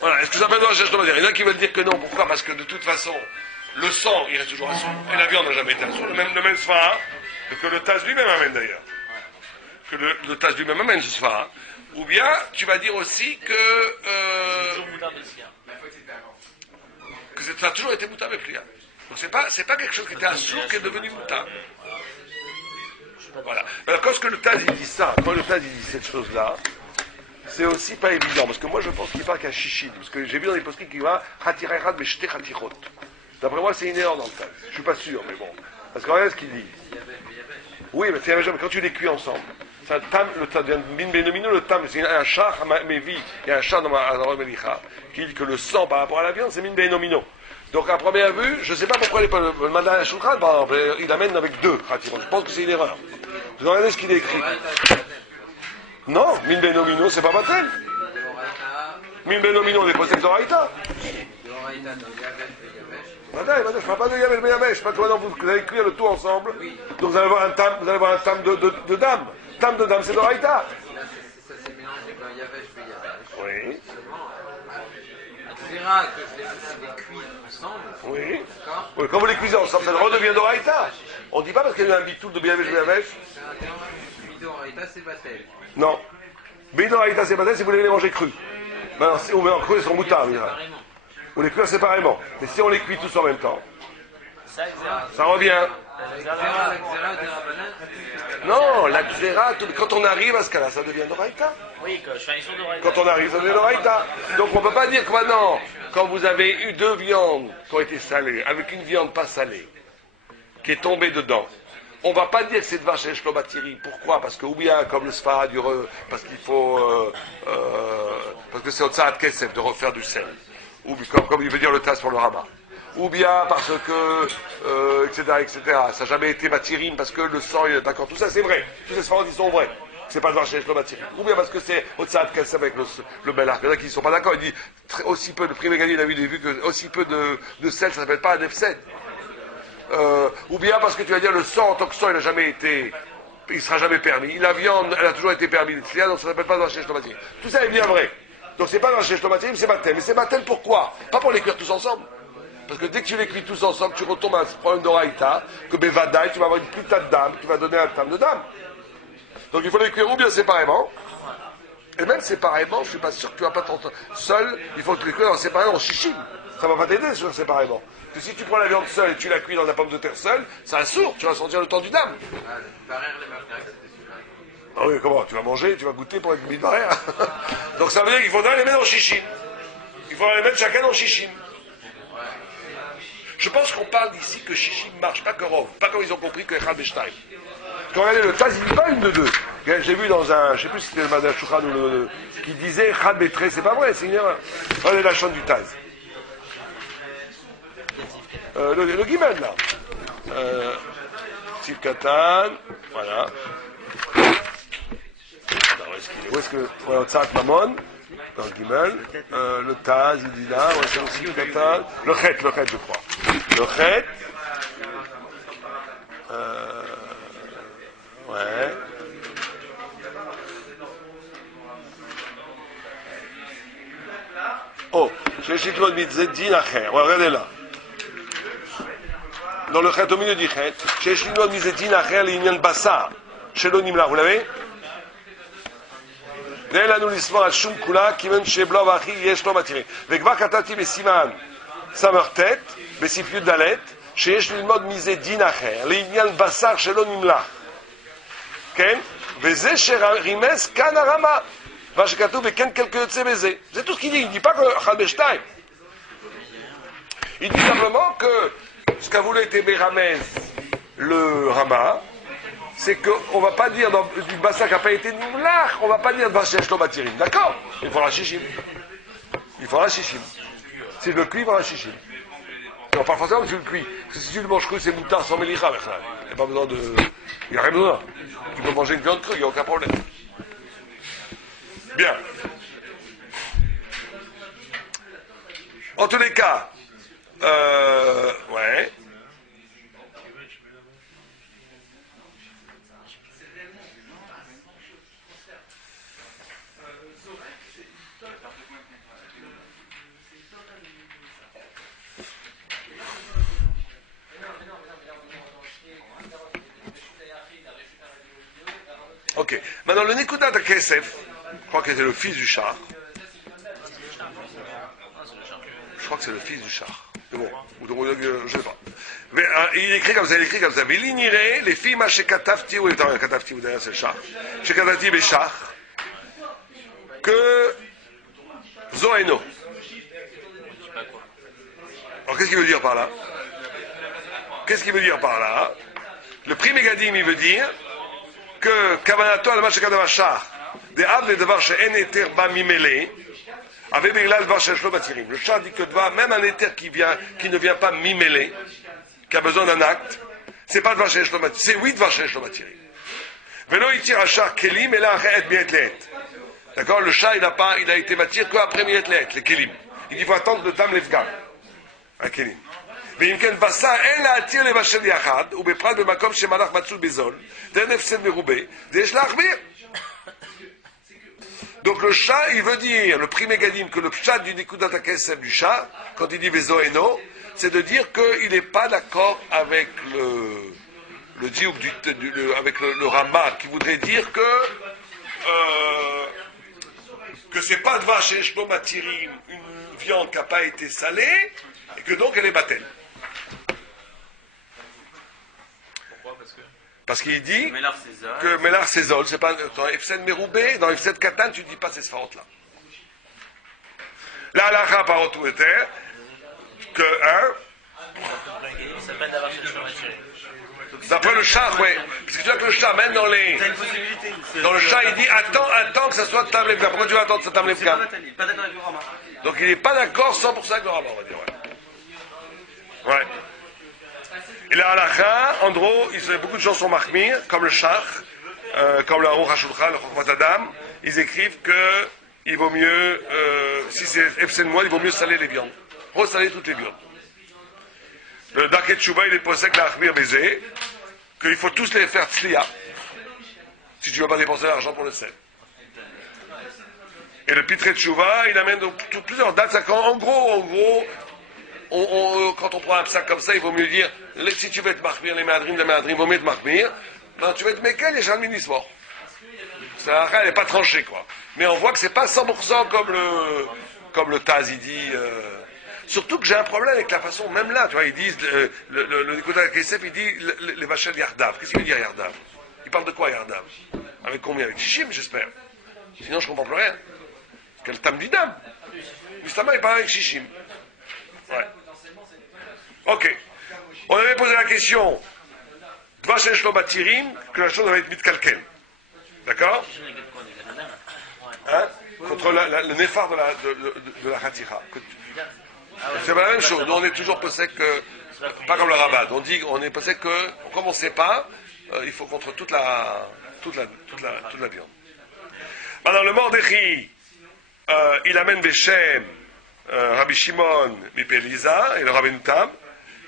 Voilà, est-ce que ça peut devant chez Shlomatzirim? Il y en a qui veulent dire que non, pourquoi? Parce que de toute façon, le sang, il reste toujours assourd, et la viande n'a jamais été assourd. Le même sfara, que le taz lui-même amène d'ailleurs. Que le taz lui-même amène ce sfara. Ou bien, tu vas dire aussi que ça a toujours été mouta avec lui. Donc c'est pas quelque chose qui était assourd qui est devenu mouta. Voilà. Alors quand le Taz il dit ça, quand le Taz il dit cette chose-là, c'est aussi pas évident, parce que moi je pense qu'il parle qu'à Shishid, parce que j'ai vu dans les poscrits qu'il va Hatirayrat Beshte Hatirot. D'après moi c'est une erreur dans le Taz. Je suis pas sûr, mais bon. Parce que regarde ce qu'il dit. Oui, mais c'est quand tu les cuis ensemble. Ça, tam, le tam vient de min benomino, le tam, c'est un char, mevi, et un char dans ma melicha, qui dit que le sang par rapport à la viande, c'est min benomino. Donc à première vue, je ne sais pas pourquoi le mandat à Shulchan, par exemple, il amène avec deux khatirot. Je pense que c'est une erreur. Vous regardez ce qu'il écrit. Non, min benomino, c'est pas batel. Min benomino, on est posé d'oraïta. Madame, je ne parle pas de yavesh, mais yavesh. Pas que maintenant vous allez cuire le tout ensemble. Donc vous allez avoir un tam, de dame. Tam de dame, c'est d'oraïta. Ça s'est mélangé dans yavesh et yavesh. Oui. Tu verras que c'est des cuits ensemble. Oui. D'accord. Oui. Quand vous les cuisez ensemble, ça redevient d'oraïta. On ne dit pas parce qu'il y a un bitoul de yavesh, yavesh. Bidoraïta, c'est batel. Non. Bidoraïta, c'est batel si vous voulez les manger crus. Maintenant, si on met en cru, ils sont moutards. On les cuit séparément. Mais si on les cuit tous en même temps, ça revient. Non, la xéra, quand on arrive à ce cas-là, ça devient d'oraïta. Oui, quand on arrive, ça devient d'oraïta. Donc on ne peut pas dire que maintenant, quand vous avez eu deux viandes qui ont été salées, avec une viande pas salée, qui est tombée dedans, on ne va pas dire que c'est de vache et shlomatiri. Pourquoi? Parce que, ou bien, comme le sfara du parce qu'il faut, parce que c'est au tzad kesef de refaire du sel. Ou comme il veut dire le tas pour le rabat. Ou bien parce que, etc. Ça n'a jamais été matirim, parce que le sang, d'accord, tout ça c'est vrai. Tous ces sfaras, ils sont vrais. C'est pas de vache et shlomatiri. Ou bien parce que c'est au tzad kesef avec le bel arc. Il y en a qui ne sont pas d'accord. Il dit, aussi peu de prix Mégali, il a vu que aussi peu de sel, ça ne s'appelle pas un nefsed. Ou bien parce que tu vas dire le sang en tant que sang il n'a jamais été, il ne sera jamais permis. La viande, elle a toujours été permise. Donc ça ne s'appelle pas vache et shlomatiri. Tout ça est bien vrai. Donc c'est pas dans le shlomatrim, c'est batel. Mais c'est batel pourquoi? Pas pour les cuire tous ensemble. Parce que dès que tu les cuis tous ensemble, tu retombes à ce problème d'oraïta, que bevadaï, tu vas avoir une putain de dame, tu vas donner un tam de dame. Donc il faut les cuire ou bien séparément. Et même séparément, je ne suis pas sûr que tu vas pas seul, il faut que tu les cuire séparément en chichim. Ça va pas t'aider sur séparément. Parce que si tu prends la viande seule et tu la cuis dans la pomme de terre seule, c'est un sourd, tu vas sentir le temps du dame. Ah oui, comment? Tu vas manger, tu vas goûter pour être mis derrière. Donc ça veut dire qu'il faudra les mettre en chichim. Il faudra les mettre chacun en chichim. Je pense qu'on parle d'ici que chichim marche, pas que rov. Pas comme ils ont compris que Echad Beshtaim. Quand regardez le Taz, il dit pas une de deux. J'ai vu dans un, je sais plus si c'était le Madame Shouchan ou qui disait Echad Betre, c'est pas vrai, c'est une erreur. Regardez la chaîne du Taz. Le Guimel là. Tzif Katan, voilà. Où est-ce que. Voilà, Tzat Mamon, dans le Guimel. Le Taz, il dit là. Ouais, c'est aussi le Katan. Le Chet, je crois. Le Chet. Ouais. Oh, j'ai Shitron Mitzedin Acher. Ouais, regardez là. Dans le Chet, au milieu du Chet, j'ai Shitron Mitzedin Acher, l'Inyan Bassar. Chez l'Onimla, vous l'avez? ואין לנו לסמור על שום כולה, כיוון שבלו ואחי יש לו מתירים. וכבר כתבתי בסימן ס"ט, בסעיף י"ד, שיש ללמוד מזה דין אחר, לעניין בשר שלא נמלח. כן? וזה שרימס כאן הרמה, מה שכתוב וכן quelque יוצא בזה. זה tout ce qu'il dit, il ne dit pas que אחד בשתיים. Il dit simplement que ce qu'a voulu être Béramez, le Rama, c'est qu'on ne va pas dire du bassin qui n'a pas été noumlach, on ne va pas dire de vache shlomatzirim. D'accord? Il faudra chichim. Il faudra chichim. Si le cuit, il faudra chichim. On parle forcément que tu le cuis. Parce que si tu le manges cru, c'est moutard sans mélicha, avec ça. Il n'y a pas besoin de. Il n'y a rien besoin. Tu peux manger une viande crue, il n'y a aucun problème. Bien. En tous les cas, ouais. Ok. Maintenant, le Nekudat Kesef, je crois que c'est le fils du char. Je crois que c'est le fils du char. Mais bon, je ne sais pas. Mais, il écrit comme ça. Véliniré, les filles, chez Katafti, ou Katafti, ou derrière c'est le char. Chez Katafti, les chars. Que Zoeno. Alors, qu'est-ce qu'il veut dire par là? Le prix Mégadim, il veut dire que Kavanato al Mashakadavachar, des Avle de Varche en éter ba mimele, avec Beglal Varche Shlobatirim. Le char dit que même un éter qui ne vient pas mimele, qui a besoin d'un acte, c'est pas de Varche Shlobatirim, c'est oui de Varche Shlobatirim. Velo itir un char kelim et là et mietlet. D'accord? Le chat il a été bâtir qu'après mietlet, les kelim. Il dit il faut attendre le tam lefgam. Un kelim. ואם כן בשר אין להתיר לבשל יחד ובפרט במקום שמלאך מצוי בזול דין הפסד מרובה ויש להחמיר. Donc le chat il veut dire le prix Mégadim que le pshat du Nekudat HaKesef du chat quand il dit Bezoeno c'est de dire qu'il n'est pas d'accord avec le diouk avec le Rambam qui voudrait dire que c'est pas de vache et shlo matirim une viande qui n'a pas été salée et que donc elle est battelle. Parce qu'il dit que Mélar Cézol, c'est pas dans Efsen Meroubé, dans Efsen Katan, tu ne dis pas ces sfarotes-là. La halakha par tout éther, que d'après le chat, oui. Parce que tu vois que le chat, même dans le chat, il dit attends que ça soit Tam Lefgam. Pourquoi tu vas attendre que ça Tam Lefgam? Donc il n'est pas d'accord 100% avec le Rambam, on va dire. Ouais. Et la halakha, en gros, beaucoup de gens sont mahmir, comme le Shach, comme le Aruch HaShulchan, le Chokhmat Adam, ils écrivent que il vaut mieux, si c'est Efsen Moine, il vaut mieux saler les viandes. Ressaler toutes les viandes. Le Daket Chouba, il est possède la Achmir Bézé, qu'il faut tous les faire tzliya, si tu ne veux pas dépenser l'argent pour le sel. Et le Pitre Chouba, il amène donc plusieurs dates, en gros, quand on prend un sac comme ça, il vaut mieux dire, si tu veux être mahmir, les méadrim, il vaut mieux être mahmir. Quand tu veux être mekel, les jalmin mort. Elle n'est pas tranchée, quoi. Mais on voit que c'est pas 100% comme le Taz, il dit. Surtout que j'ai un problème avec la façon, même là, tu vois, ils disent, le Nekudat HaKesef, il dit les vachel Yardav. Qu'est-ce qu'il veut dire Yardav? Il parle de quoi Yardav? Avec combien? Avec Shishim, j'espère. Sinon, je comprends plus rien. Quel tam du dam? Mustama, il parle avec Shishim. Ouais. Ok. On avait posé la question Dvash Shlo Batirim, que la chose devait être mitkalkel. D'accord? Hein? Contre le néphar de la Khatira. C'est pas la même chose. Nous, on est toujours possède que. Pas comme le rabat. On est possède que, comme on ne sait pas, il faut contre toute la viande. Maintenant, le Mordechai, il amène Beshem. Rabbi Shimon Mipeliza et le Rabbi Nutam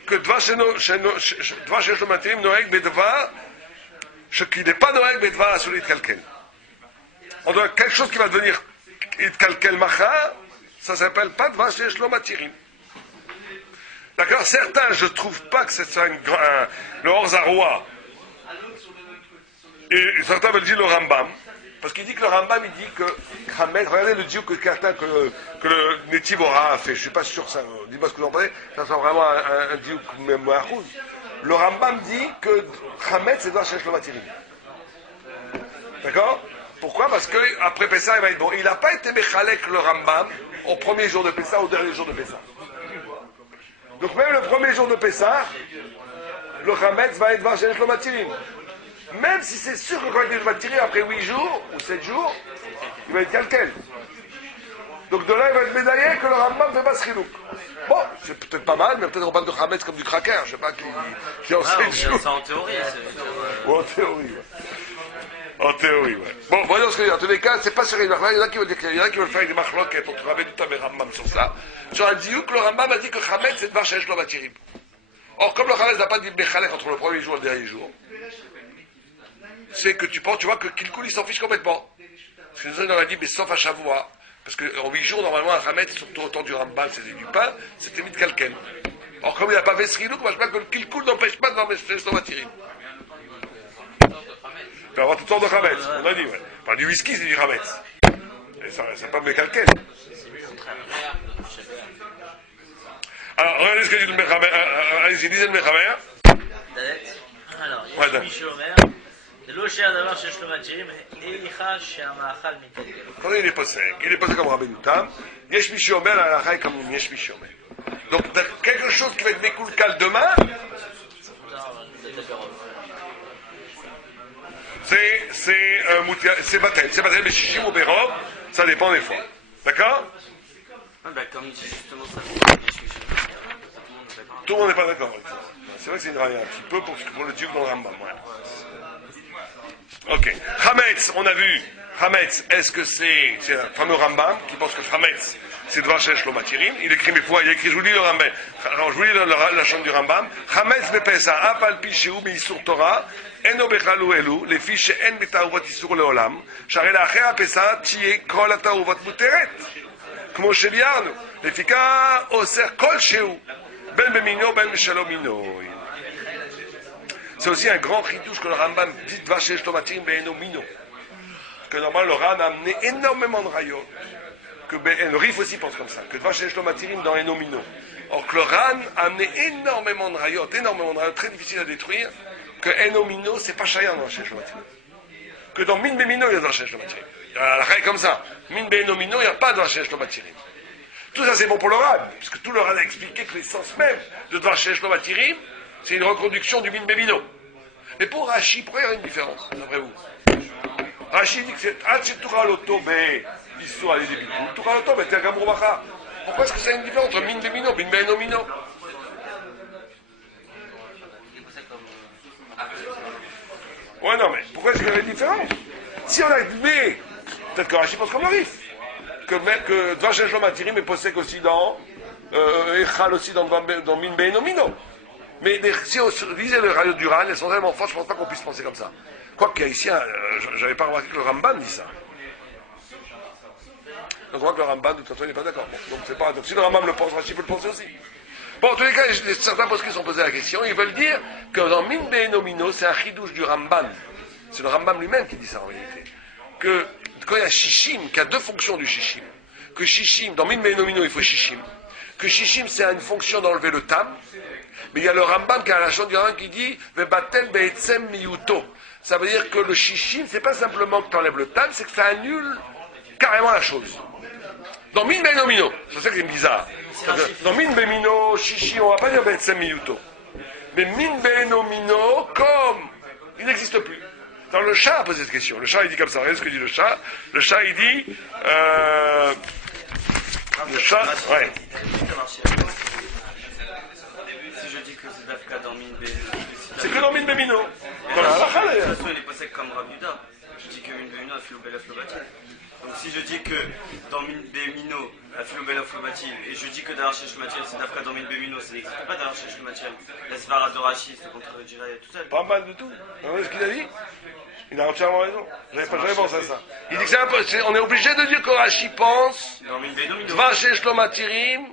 que Dvash Shlo Matirim Noeg Bedvar qui n'est pas Noeg Bedvar à celui de Kalken. On doit quelque chose qui va devenir Kalken Macha, ça s'appelle pas Dvash Shlo Matirim. D'accord? Certains, je trouve pas que c'est le Orzaroua. Et certains veulent dire le Rambam. Parce qu'il dit que le Rambam, il dit que Khamed, regardez le dieu que le Netivora a fait, je ne suis pas sûr, ça, dis-moi ce que vous en pensez, ça sent vraiment un dieu même à Khouz. Le Rambam dit que Khamed, c'est Dvash Shlo Matirim. D'accord? Pourquoi? Parce qu'après Pessah, il va être bon. Il n'a pas été Mechalek le Rambam au premier jour de Pessah, au dernier jour de Pessah. Donc même le premier jour de Pessah, le Khamed va être Dvash Shlo Matirim. Même si c'est sûr que quand il va tirer après 8 jours ou 7 jours, il va être calquel. Donc de là, il va être médaillé que le Rambam fait pas ce chilouk. Bon, c'est peut-être pas mal, mais peut-être on parle de Hametz comme du cracker, je sais pas qui en Ah, sait on du vient tout. ça en théorie. c'est- Ou en théorie, ouais. En théorie, ouais. Bon, voyons ce que je veux dire. En tous les cas, c'est pas sur une marloquette. Il y en a qui veulent dire il y en a qui veulent faire une marloquette entre Rabbi Tam et Rambam sur ça. Sur un diouk, le Rambam a dit que Hametz, c'est de Varchesh lo Matirim. Or, comme le Hametz n'a pas dit Mechalek entre le premier jour et le dernier jour, c'est que tu vois que Kilkoul, il s'en fiche complètement. Parce que nous, on a dit, mais sauf à Shavua. Parce qu'en 8 jours, normalement, un Hametz, surtout autant du Rambam, c'était du pain, c'était mis de Kalken. Or, comme il n'a pas fait Srilouk, moi je pense que le Kilkoul n'empêche pas de Varchesh lo Matirim. Il peut avoir toutes sortes de Hametz, on a dit, ouais. Enfin, du whisky, c'est du Hametz. Et ça, c'est pas Mekalken. Alors, regardez ce que dit le Mechaber. Allez-y, lisez le Mechaber. Alors, Ouais, יש מי שאומר, זה לא שהדבר שיש לו מג'ירים, איכה שהמאכל מתגלגל. Quand il est posé comme Rabbeinu Tam, Yesh mi sheomer, la halakha est comme Yesh mi sheomer. Donc, quelque chose qui va être Mekulkal demain, c'est Batel, mais Shishim ou Berov, ça dépend des fois. D'accord? Ah, bah, comme dit justement ça. Tout le monde n'est pas d'accord avec ça. C'est vrai que c'est une raya un petit peu pour le dieu dans le Rambam. Ouais. Ok. Hametz, on a vu. Hametz, est-ce que c'est le fameux Rambam qui pense que Hametz, c'est Dvar Shesh Lo Matirim. Il écrit mes fois, il écrit, je vous lis le Rambam. Alors, je vous lis la chambre du Rambam. Hametz bepesa, apal pi sheu meisur Torah, eno bechalu elu, les fiches en betauvot isur leolam, שהרי לאחרי הפסח תהיה כל התערובות מותרת. כמו שביארנו, לפיקה אוסר כלשהו, בין במינו בין בשלום מינו. C'est aussi un grand chidouche que le Rambam dit Dvar Shesh Lo Matirim be'eno mino. Parce que normalement le Ran a amené énormément de rayot. Que le Rif aussi pense comme ça, que Dvar Shesh Lo Matirim dans Eno Mino. Or que le Ran a amené énormément de rayot, très difficile à détruire, que Eno Mino, c'est pas Shayan dans Dvar Shesh Lo Matirim. Que dans Min Bemino, il y a Dvar Shesh Lo Matirim. La règle comme ça. Min Be'eno Mino, il n'y a pas Dvar Shesh Lo Matirim. Tout ça c'est bon pour le Ran, puisque tout le Ran a expliqué que l'essence même de Dvar Shesh Lo Matirim, c'est une reconduction du Min Bemino. Mais pour Rashi, pourquoi il y a une différence, d'après vous? Rashi dit que c'est Hatchetura Loto, mais l'histoire à l'idée du Tura Loto, mais c'est un Gamroubacha. Pourquoi est-ce que c'est une différence entre Min Bemino, Min Be'eno Mino? Ouais, non, mais pourquoi est-ce qu'il y a une différence? Si on a mais peut-être que Rashi pense comme le Rif, que Dvar Shesh Lo Matirim est possède aussi dans Echal aussi dans Min Be'eno Mino. Mais si on lisait le rayon du Ran, elles sont tellement fortes, je ne pense pas qu'on puisse penser comme ça. Quoique ici, j'avais pas remarqué que le Ramban dit ça. Donc on voit que le Ramban, de toute façon, il n'est pas d'accord. Donc c'est pas. Donc si le Rambam le pense, Rashi peut le penser aussi. Bon, en tous les cas, certains postes qui sont posés la question, ils veulent dire que dans Min Be'eno Mino, c'est un chidouche du Ramban. C'est le Rambam lui-même qui dit ça en réalité. Que quand il y a Shishim, qu'il y a deux fonctions du Shishim. Que Shishim, dans Min Be'eno Mino, il faut Shishim. Que Shishim, c'est une fonction d'enlever le tam. Mais il y a le Rambam qui a la chambre du Rambam qui dit Vebatel be'etzem miyuto. Ça veut dire que le shishim, c'est pas simplement que tu enlèves le tam, c'est que ça annule carrément la chose. Dans Min Be'eno Mino, c'est ça qui est bizarre. Dans Min Be'eno shishim, on va pas dire be'etzem miyuto. Mais Min Be'eno Mino, comme il n'existe plus. Dans le chat a posé cette question. Le chat il dit comme ça. Regardez ce que dit le chat. Le chat il dit le chat, ouais. C'est Dafka dans Min Be'eno. C'est que dans Min Be'eno. De toute façon, il est pas sec comme Rav Yuda. Je dis que Min Be'eno a fait Obel Aflobati. Donc si je dis que dans Min Be'eno a fait Obel Aflobati, et je dis que Dvar Shesh Lo Matirim c'est Dafka dans Min Be'eno, ça n'existe pas Dvar Shesh Lo Matirim. La Svara de Rashi se contredirait tout seul. Pas mal du tout. Vous voyez ce qu'il a dit? Il a entièrement raison. J'avais pensé à ça. Il dit que c'est impossible. On est obligé de dire que Rashi pense Dans Min Be'eno Mino. Dvar Shesh Lo Matirim.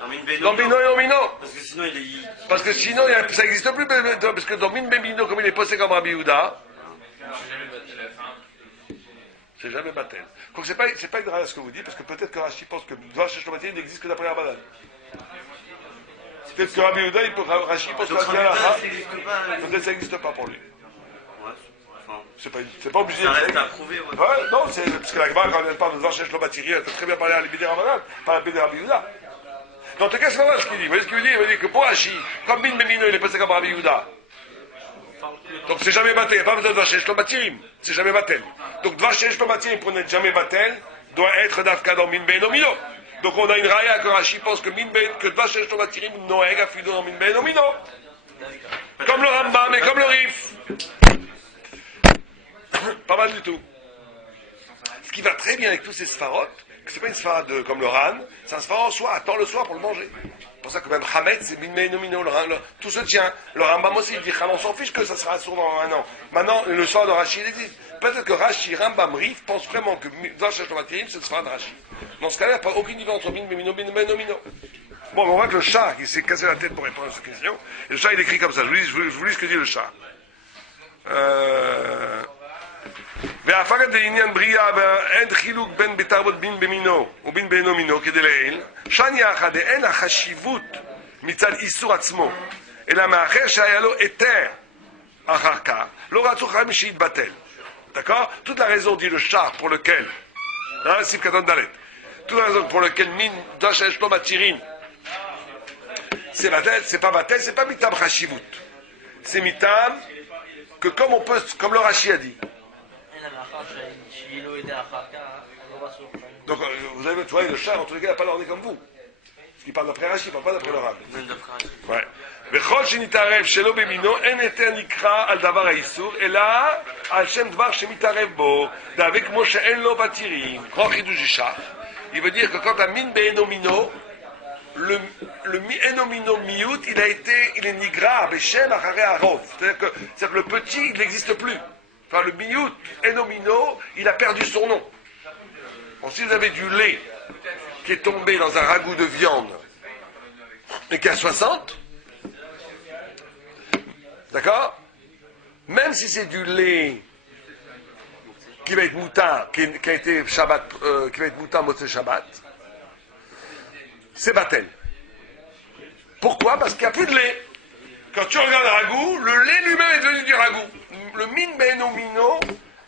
Dans Min Dans Be'eno Bino et Mino. Parce que sinon il est. Parce que sinon, ça n'existe plus. Parce que dans Min Bemino, comme il est posé comme Rabbi Yehuda, c'est jamais Batel. Donc c'est pas une raya ce que vous dites, parce que peut-être que Rashi pense que Dvar Shesh Lo Matirim n'existe que d'après Rabbanan. Peut-être que Rabbi Yehuda, Rashi pense que Donc la ça n'existe pas. peut-être que ça n'existe pas pour lui. Ouais. Enfin, C'est pas obligé. ça reste à prouver. Ouais. Ouais, non, c'est parce que la Gemara, quand elle parle de Dvar Shesh Lo Matirim, elle peut très bien parler à l'Ibédé Rabbanan, pas à l'Ibédé Rabbi Yehuda. Dans tout cas, c'est pas mal ce qu'il dit. Vous voyez ce qu'il dit? Il veut dire que pour Rashi, comme Min Bemino, il est passé comme Rabbi Yehuda. Donc c'est jamais Batel. Il n'y a pas besoin de Dvar Shesh Lo Matirim. C'est jamais Batel. Donc Dvar Shesh Lo Matirim, pour n'être jamais Batel, doit être Dafka dans Min Be'eno Mino. Donc on a une raya que Rashi pense que Dvash Shesh Lo Matirim Noeg Afilu dans Min Ben Omino. Comme le Rambam et comme le Rif. Pas mal du tout. Ce qui va très bien avec tous ces sfarotes, que c'est pas une sfarade comme le Ran, c'est un sfarad soit attends le soir pour le manger. C'est pour ça que même Hametz, c'est Min Nomino, tout se tient. Le Rambam aussi, il dit on s'en fiche que ça sera sourd dans un an. Maintenant, le soir de Rashi, il existe. Peut-être que Rashi, Rambam, Rif pensent vraiment que Dvash Shesh Lo Matirim, c'est le sfarad de Rashi. Dans ce cas-là, il n'y a pas aucune différence entre Min Nomino, Min Nomino. Bon, on voit que le chat, il s'est cassé la tête pour répondre à cette question. Et le chat, il écrit comme ça. Je vous lis ce que dit le chat. והפקת לעניין בריאה ואין חילוק בין בתרבות בין במינו ובין באינו מינו כדלעיל שני אחת אין החשיבות מצד איסור עצמו אלא מאחר שהיה לו היתר אחר כך לא רצו חייבים שיתבטל. D'accord? Toute la raison, dit le char, pour lequel סעיף קטן ד' toute la raison pour lequel מין דvash shesh lo matirim c'est pas batel, c'est pas mitam chashivut, c'est mitam que comme on peut, comme le Rashi a dit. Donc, vous avez, tu vois, le chat, en tous les cas, il n'a pas l'ordre comme vous. Parce qu'il parle d'après Rashi, il ne parle pas d'après le Rav. Ouais. וכל שנתערב שלא במינו, אין היתר נקרא על דבר האיסור, אלא על שם דבר שמתערב בו, דאבי כמו שאין לו בתירים. Grand חידוש אישה, il veut dire que quand un min be'eno mino, le mi-enomino miout, il est nigra, beshem, acharé, arov. C'est-à-dire que le petit, il n'existe plus. Enfin, le miout, enomino, il a perdu son nom. Bon, si vous avez du lait qui est tombé dans un ragoût de viande et qui a 60, d'accord? Même si c'est du lait qui va être mouta, qui a été Shabbat, qui va être mouta Motzei Shabbat, c'est batel. Pourquoi? Parce qu'il n'y a plus de lait. Quand tu regardes le ragoût, le lait lui-même est devenu du ragoût. Le min be'eno mino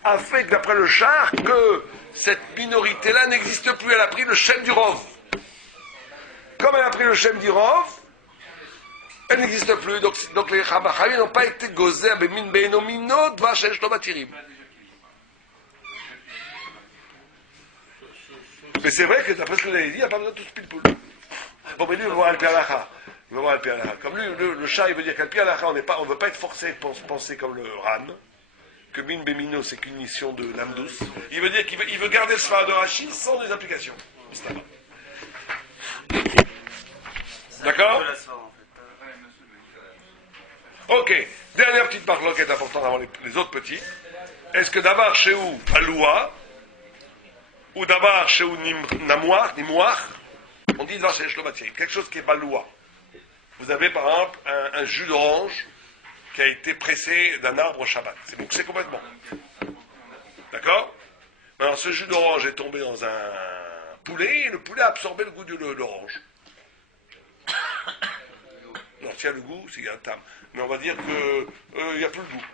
a fait, d'après le char, que cette minorité-là n'existe plus. Elle a pris le shem du rov. Comme elle a pris le shem du rov, elle n'existe plus. Donc les Chachamim n'ont pas été gozés avec min be'eno mino dvash shesh lo matirim. Mais c'est vrai que d'après ce que vous avez dit, il n'y a pas besoin de tout ce pile-poule. Bon, mais lui, il va voir Al-Pi Halacha. Il va voir Al-Pi Halacha. Comme lui, le chat, il veut dire qu'Al-Pi Halacha, on ne veut pas être forcé de penser comme le Ran, que Min Bemino, c'est qu'une mission de l'âme douce. Il veut dire qu'il veut garder le Sfara de Rashi sans des applications. D'accord? Ok. Dernière petite marloquette importante avant les autres petits. Est-ce que d'abord chez où Aloua, ou d'abord chez où Nimouach, on dit Dvash Shesh Lo Matirim, quelque chose qui est baloua. Vous avez par exemple un jus d'orange qui a été pressé d'un arbre au Shabbat. C'est mouxé complètement. D'accord? Alors ce jus d'orange est tombé dans un poulet et le poulet a absorbé le goût de l'orange. Alors tiens, le goût, c'est un tam. Mais on va dire qu'il n'y a plus le goût.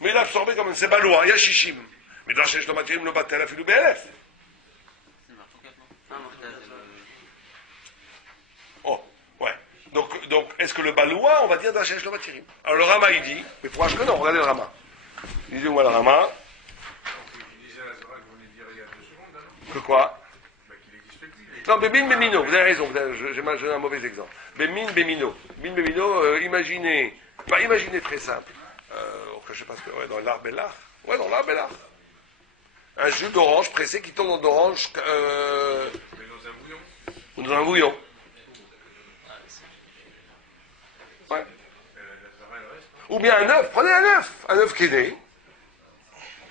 Mais il a absorbé quand même, c'est baloua, il y a shishim. Mais Dvash Shesh Lo Matirim lo batel afilu be'elef. Donc, est-ce que le baloua, on va dire Dvash Shesh Lo Matirim? Alors le Rama, il dit, mais pour que non, regardez le Rama. Il dit, voilà le Rama. Que quoi? Non, mais Min Bemino, vous avez raison, j'ai un mauvais exemple. Mais Min Bemino, imaginez très simple. Je sais pas ce que, ouais, dans l'arbre et l'art. Ouais, dans l'arbre et l'art. Un jus d'orange pressé qui tombe dans d'orange, dans un bouillon. Ouais. Ou bien un œuf, prenez un œuf qui est né,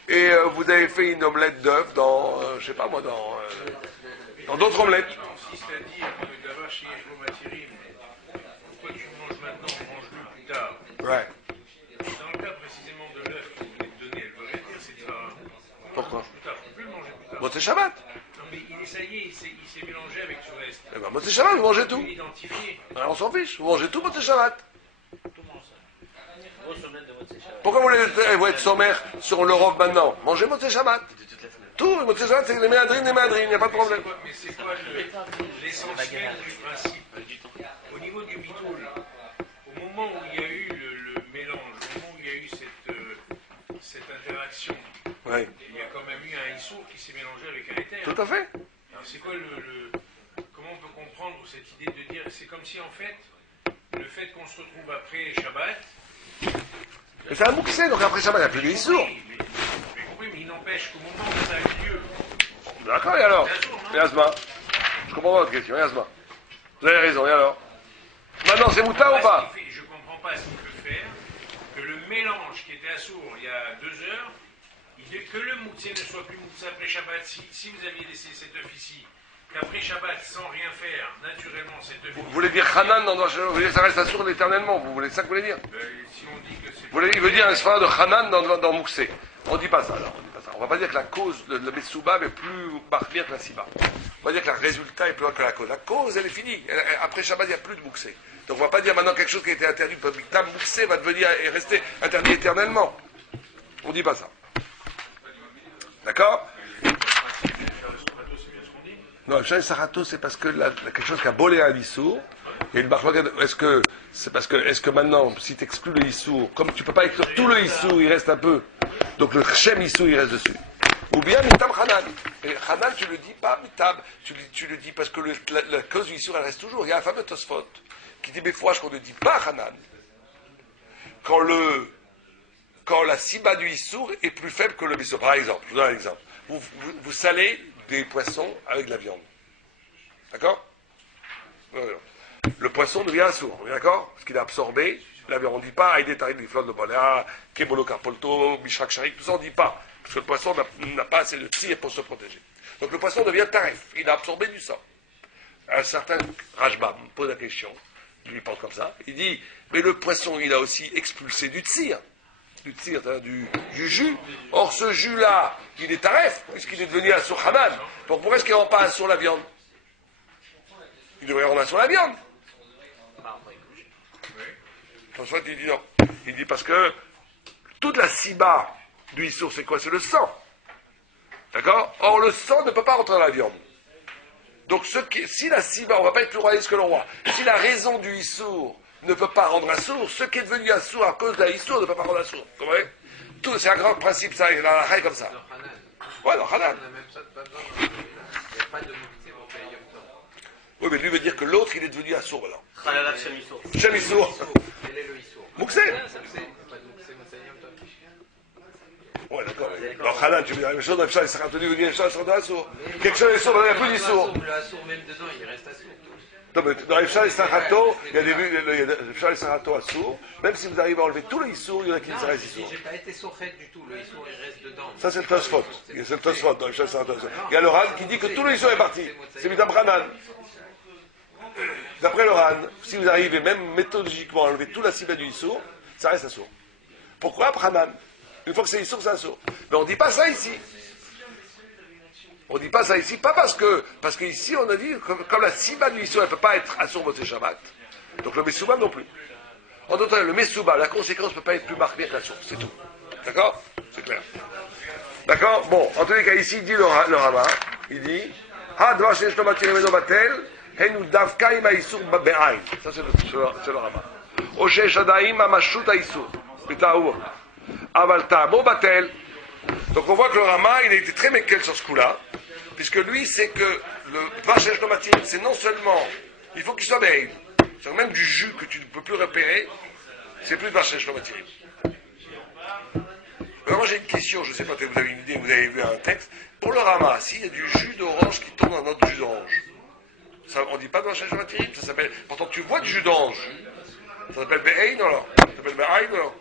et vous avez fait une omelette d'œuf dans, je sais pas moi, dans d'autres omelettes. Si c'est-à-dire que Dvash Shesh Lo Matirim, pourquoi tu manges maintenant, mange-le plus tard. Ouais. Dans le cas précisément de l'œuf que vous venez de donner, elle veut rien dire, c'est pas. Pourquoi? Plus tard, tu peux le manger plus tard. Motzei Shabbat. Non mais ça y est, il s'est mélangé avec tout le reste. Eh ben, Motzei Shabbat, vous mangez tout. Identifié. Alors on s'en fiche, vous mangez tout Motzei Shabbat. Grosse omelette de Motzei Shabbat. Pourquoi vous voulez être sommaire sur l'Europe maintenant? Mangez Motzei Shabbat. Tout, Motzei Shabbat, c'est les méadrines, il n'y a pas de problème. Mais c'est quoi l'essentiel du principe? Au niveau du bitoul, au moment où il y a eu le mélange, au moment où il y a eu cette interaction, il y a quand même eu un issour qui s'est mélangé avec un éther. Tout à fait. Alors c'est quoi comme si en fait, le fait qu'on se retrouve après Shabbat. Mais c'est un mouxé, donc après Shabbat, il n'y a plus de Issour. J'ai compris, mais il n'empêche qu'au moment où ça a eu lieu. D'accord, et alors Yasma. Je comprends pas votre question, Yasma. Vous avez raison, et alors maintenant, c'est mouta ou pas? Je ne comprends pas ce qu'il peut faire, que le mélange qui était assourd il y a 2 heures, que le moutse ne soit plus moutse après Shabbat. Si vous aviez laissé cet œuf ici, qu'après Shabbat, sans rien faire, naturellement, cet œuf... Vous voulez dire Hanan, vous voulez dire ça reste assourd éternellement, vous voulez ça que vous voulez dire? Si on dit que c'est... Il veut dire un sphère de Hanan dans Mouxé. On ne dit pas ça, alors. On ne va pas dire que la cause, le Metsouba est plus marquée que la Siba. On va dire que le résultat est plus loin que la cause. La cause, elle est finie. Après Shabbat, il n'y a plus de Mouxé. Donc on ne va pas dire maintenant quelque chose qui a été interdit. Ta Mouxé va devenir et rester interdit éternellement. On ne dit pas ça. D'accord? Non, le Shai Sarato, c'est parce que quelque chose qui a bolé un Issour, il y a une marque. Est-ce que maintenant, si tu exclus le Issour, comme tu ne peux pas exclure tout le Issour, il reste un peu, donc le Shem Issour, il reste dessus. Ou bien Mitab Hanan. Et Hanan, tu ne le dis pas Mitab, tu le dis parce que la cause du Issour, elle reste toujours. Il y a un fameux Tosfot qui dit Befouach qu'on ne dit pas Hanan. Quand la Siba du Issour est plus faible que le Issour. Par exemple, je vous donne un exemple. Vous salez des poissons avec de la viande. D'accord? Le poisson devient assourd, on est d'accord? Parce qu'il a absorbé la viande. On ne dit pas Aïdé Tarid Biflot de Boléa, Kebolo Carpolto, Mishrak Sharik, tout ça on ne dit pas. Parce que le poisson n'a pas assez de tir pour se protéger. Donc le poisson devient taref. Il a absorbé du sang. Un certain Rajbam pose la question, lui il pense comme ça, il dit, mais le poisson il a aussi expulsé du tir, du jus. Or ce jus-là, il est taref, puisqu'il est devenu assour Hanan. Donc pourquoi est-ce qu'il ne rend pas assour la viande? Il devrait rendre assour la viande. François il dit non. Il dit parce que toute la siba du issour, c'est quoi? C'est le sang. D'accord? Or le sang ne peut pas rentrer dans la viande. Donc si la siba, on ne va pas être plus royaliste que le roi, si la raison du issour ne peut pas rendre assour, ce qui est devenu assour à cause de la issour ne peut pas rendre assour. Vous comprenez? C'est un grand principe, ça, dans la raille comme ça. Ouais, dans Hanan. Oui, mais lui veut dire que l'autre, il est devenu assour maintenant. Khalala Shem Issour. Shem Issour. Quel est le Issour? Mouxé. Pas Ouais, d'accord. Alors, Hanan, tu veux dire la même chose, dans Efshal, il sera tenu, il dit Efshal, il sera assour. Quelque chose d'assour, il n'y a plus d'issour. Le Assour, même dedans, il reste assour. Non, mais dans Efshal et Sarato, il y a des Efshal et Sarato assour. Même si vous arrivez à enlever tout le issour, il y en a qui ne restent issour. J'ai pas été sourchet du tout, le Issour, il reste dedans. Ça, c'est le Tosfot. C'est le Tosfot dans Efshal et Sarato. Il y a le Ran qui dit que tout le issour est parti. C'est Mitam Hanan. D'après le Ran, si vous arrivez même méthodologiquement à enlever toute la cible du issour, ça reste assour. Pourquoi Hanan? Une fois que c'est issour, c'est assour. Mais on ne dit pas ça ici. On ne dit pas ça ici, pas parce que ici on a dit, comme la siba du issour, elle ne peut pas être assour Motzei Shabbat, donc le Messouba non plus. En d'autres termes, le Messouba, la conséquence ne peut pas être plus marquée que l'assour, c'est tout. D'accord? C'est clair. D'accord? Bon, en tous les cas, ici, il dit le Rama, il dit, Ha dvar sheyesh lo matir imeno batel, henu davka im ha'isur be'ain. Ça, c'est le Rama. O sheyesh adaim hamashut ha'isur. B'ta'ur. Aval ta'amo batel. Donc on voit que le Rama, il a été très méquel sur ce coup-là, puisque lui, c'est que le Vachesh de Matir, c'est non seulement, il faut qu'il soit béil, c'est même du jus que tu ne peux plus repérer, c'est plus de Vachesh de Matir. Alors moi j'ai une question, je ne sais pas si vous avez une idée, vous avez vu un texte, pour le Rama, s'il y a du jus d'orange qui tombe dans notre jus d'orange, ça, on ne dit pas de Vachesh de Matir, ça s'appelle, pourtant tu vois du jus d'orange, ça s'appelle Be'ein alors, ça s'appelle Be'ain alors.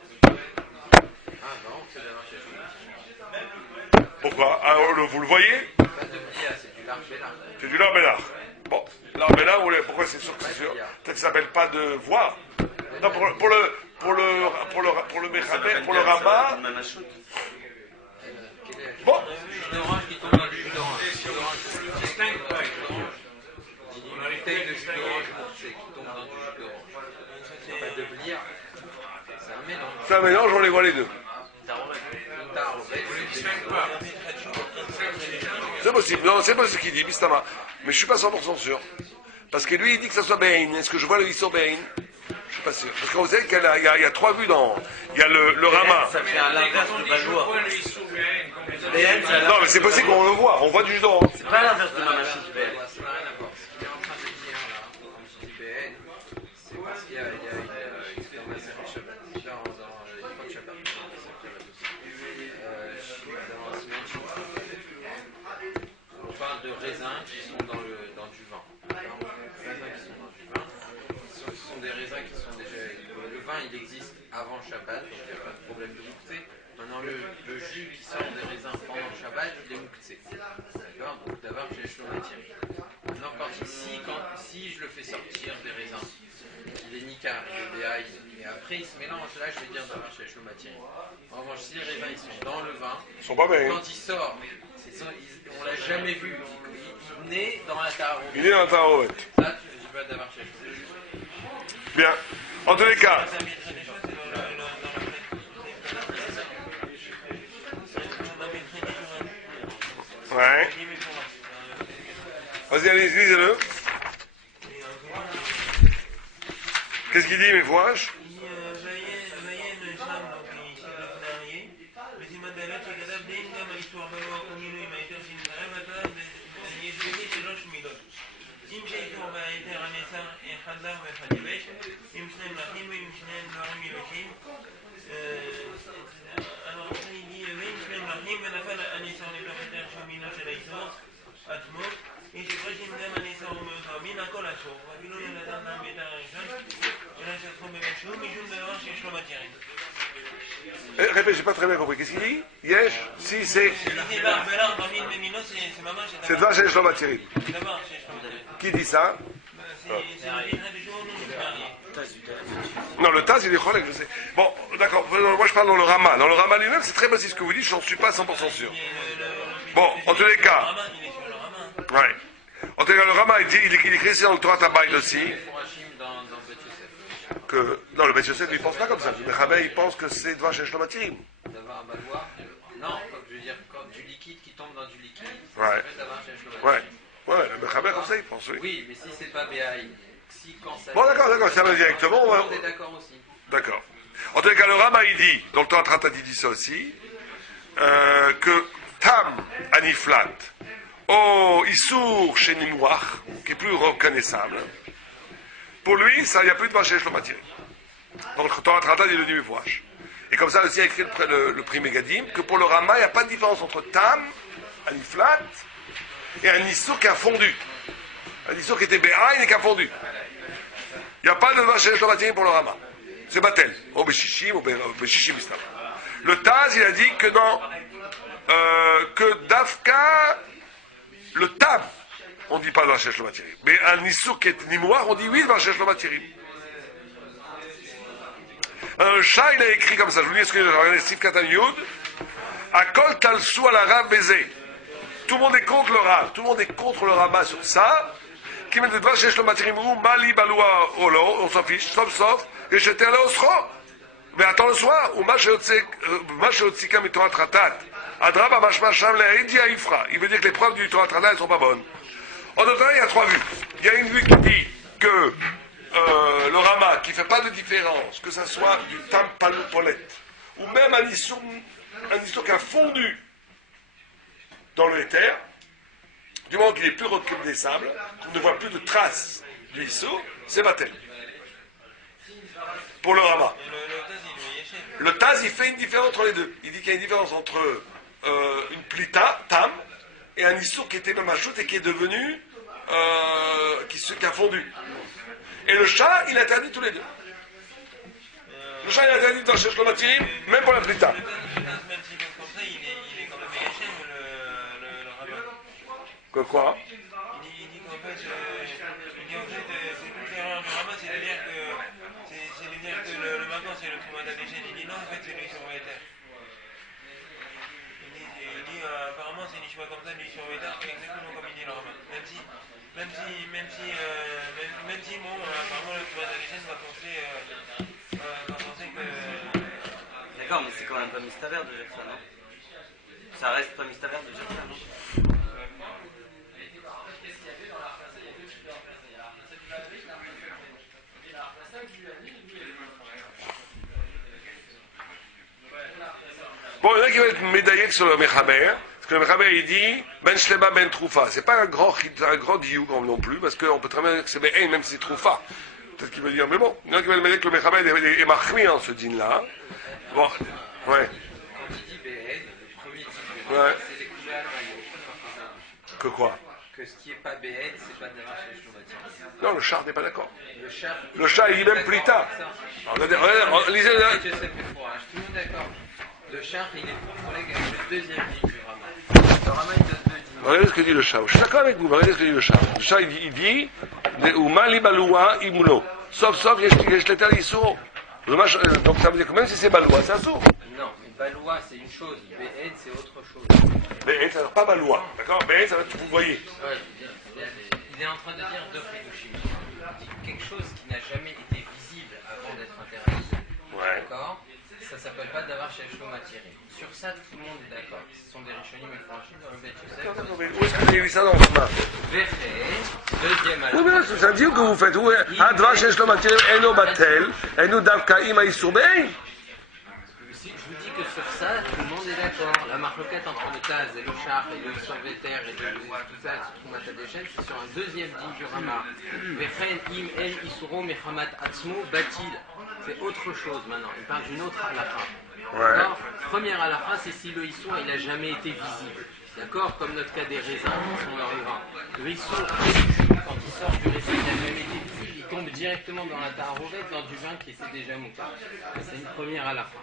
Pourquoi? Alors, vous le voyez? C'est du larbelard. C'est du larbelard. Bon, larbelard, pourquoi c'est sûr que c'est sûr? Peut-être que ça s'appelle pas de voir. Non, pour le Mechabé, pour le Rama. Bon. Le jus d'orange qui tombe dans le jus d'orange. On distingue pas avec l'orange. On a une bouteille de jus d'orange qui tombe dans du jus d'orange. C'est pas de blier. C'est un mélange. C'est un mélange, on les voit les deux. C'est possible, non, c'est pas ce qu'il dit, Bistama. Mais je suis pas 100% sûr. Parce que lui, il dit que ça soit Bein. Est-ce que je vois le Issur Bein? Je suis pas sûr. Parce que vous savez qu'il y a 3 vues dans. Il y a le Rama. Ça fait à l'inverse de Baloua. Non, mais c'est possible qu'on le voit. On voit du jus d'orange. C'est pas l'inverse de Mamachut. Ça n'a rien à voir. Ce qu'il est en train de dire là, on se dit BN, il existe avant Shabbat, donc il n'y a pas de problème de mouktsé. Maintenant, le jus qui sort des raisins pendant le Shabbat, il est mouktsé. D'accord? Donc d'abord, j'ai shlomatir. Maintenant, si je le fais sortir des raisins, il est nikar, il est béaï, et après il se mélange, là je vais dire d'abord chez shlomatir. En revanche, si les raisins ils sont dans le vin, Ils sont pas bien. quand il sort, on l'a jamais vu, il naît dans la taro. Il est dans la taroet. Ça, je vais d'abord chez shlomatir. Bien. En tous les cas. Ouais. Vas-y, allez, lisez-le. Qu'est-ce qu'il dit, mes voyages? Répète, j'ai pas très bien compris. Qu'est-ce qu'il dit? Yesh? Si, c'est. C'est devant chez Shlomatierim. Qui dit ça? Non, le Taz, il est cholèque, je sais. Bon, d'accord, moi je parle dans le Rama. Dans le Rama lui-même, c'est très précis ce que vous dites, je n'en suis pas 100% sûr. Bon, en tous les cas. Ouais. En tout cas, le Rama, il écrit ça dans le Torah Tabaïd aussi. Que, non, le Beth Yosef, il pense pas comme ça. Le Mechabé, il pense que c'est devant chez Shlomatierim. D'avoir un baloir? Non, je veux dire, quand du liquide qui tombe dans du liquide. Ouais. Ouais. Ouais, le Mechabé, comme ça, il pense, oui. Oui, mais si c'est pas BAI, quand ça. Bon, d'accord, ça va directement. On est d'accord aussi. D'accord. En tout cas, le Rama, il dit, dans le Torah Tabaïd, il dit ça aussi, que Tam Aniflat, Issour chez Nimouach, qui est plus reconnaissable, pour lui, il n'y a plus de vache Shlomatierim. Donc, le Torah Tabaïd, il le dit Mifouach. Et comme ça, aussi, il a écrit le prix Megadim, que pour le Rama, il n'y a pas de différence entre Tam, Aniflat, et un Issour qui a fondu. Un Issour qui était Béhaïn et qui a fondu. Il n'y a pas de vache Shlomatierim pour le Rama. C'est Batel. Au Béchichim, Islam. Le Taz, il a dit que que Dafka, le Tam, on ne dit pas le vache Shlomatierim. Mais un Issour qui est Nimouach, on dit oui, le vache Shlomatierim. Un chat, il a écrit comme ça, je vous dis ce que j'ai regardé, Sif Katan Yud, Akol Talsou à la Rav Bézé. Tout le monde est contre le Rav, tout le monde est contre le Rabbin sur ça. Qui met des vaches chez Shlomatierim ou Mali Baloua Olo, on s'en fiche, sauf, et j'étais allé au Sro. Mais attends le soir, ou Masheotzika Mitorah Tratat, Adraba Mashma Sham Le'edia Ifra. Il veut dire que les preuves du Torah Tratat, elles sont pas bonnes. En d'autres temps, il y a trois vues. Il y a une vue qui dit que le Rama, qui ne fait pas de différence, que ce soit du Tam Palupolette, ou même un Issour qui a fondu dans le éther, du moment qu'il est plus reconnaissable, qu'on ne voit plus de traces du Issour, c'est Batel. Pour le Rama. Le Taz, il fait une différence entre les deux. Il dit qu'il y a une différence entre une plita, Tam, et un Issour qui était même un shoot et qui est devenu, qui a fondu. Et le chat, il interdit tous les deux. Le chat, il interdit dans chez Shlomatierim, même pour la plita. Quoi? Il dit qu'en fait, il est obligé de. C'est toute l'erreur du Rama, c'est-à-dire que le maintenant c'est le Trumata Déchène. Il dit non, en fait, c'est lui sur Véter. Il dit apparemment, c'est une Nishma comme ça, lui sur Véter, exactement comme il dit le Rama. Même si bon, apparemment, le Trumata Déchène va penser que. D'accord, mais c'est quand même pas Mistaver de dire ça, non? Ça reste pas Mistaver de dire ça, non? Bon, il y en a qui vont être médaillés sur le Mechaber, parce que le Mechaber, il dit Ben Shlema Ben Troufa. C'est pas un grand diouk non plus, parce qu'on peut très bien dire que c'est Ben, même si c'est Troufa. Peut-être qu'il veut dire, mais bon, il y en a qui veulent me dire que le Mechaber est marqué en ce dîne-là. Bon, ouais. Quand il dit BN, le premier type Ouais. c'est les couleurs. Que quoi? Que ce qui n'est pas BN, c'est pas de la chez Shlomatierim. Non, le char n'est pas d'accord. Le char, il dit même plus tard. Lisez Tout le monde d'accord. Le char, il est collègue avec le deuxième livre du Rama. Le Rama, il donne 2 dîmes. Regardez ce que dit le chat. Je suis d'accord avec vous, regardez ce que dit le chat. Le chat, il dit Umali baloua imulo. Sauf, yesh leter isuro. Donc ça veut dire que même si c'est baloua, c'est un sourd. Non, mais baloua, c'est une chose. Be'ed, c'est autre chose. Be'ed, ça veut dire pas baloua. D'accord? Be'ed, ça veut dire que vous voyez. Ouais, il est en train de dire deux chidushim. Il dit quelque chose qui n'a jamais été visible avant d'être interdit. Ouais. D'accord? Ça s'appelle pas d'avoir chez Shlomo Mathirim. Sur ça, tout le monde est d'accord. Ce sont des rishonim et franchis dans le Beth Yosef. Où est-ce que vous avez vu ça dans le chemin? Deuxième Oui, mais c'est un dieu que vous faites. Adva chez Shlomo Mathirim, eno batel, eno davka ima isur be'ed. Je vous dis que sur ça, tout le monde est d'accord. La marloquette entre le Taz et le Char et le Sorveter et tout ça, tout c'est sur un deuxième digne du Rama. Vechen im el isuro mechamat atzmo batil. C'est autre chose maintenant. Il parle d'une autre halakha. Ouais. Première halakha, c'est si le issour il n'a jamais été visible. D'accord? Comme notre cas des raisins qui sont dans le vin. Le issour, quand il sort du raisin, il n'a jamais été visible. Il tombe directement dans la taharovet, dans du vin qui était déjà moutar. C'est une première halakha.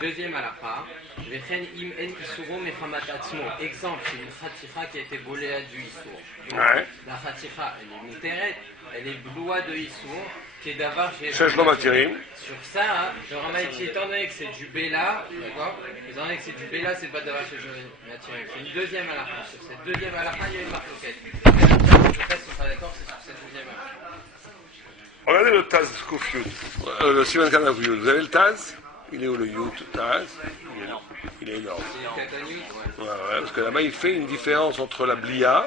Deuxième halakha, Vechen im en isuro mechamat atzmo. Exemple, c'est une khaticha qui a été bolée à du issour. Ouais. La khaticha, elle est mouteret, elle est bloua de issour, qui est d'avoir chez Shlomo Mathirim. Sur ça, hein, le Rama dit, étant donné que c'est du Béla, d'accord? Étant donné que c'est du Béla, c'est pas d'avoir chez Shlomo Mathirim. C'est une deuxième halakha. Sur cette deuxième halakha, il y a une marloquette. Les sont pas d'accord, c'est sur cette deuxième halakha. Regardez le Taz Kouf Yud. Le Sivan Kanaf Yud. Vous avez le Taz? Il est où le Yud, Taz? Il est énorme. Ouais, parce que là-bas, il fait une différence entre la Blia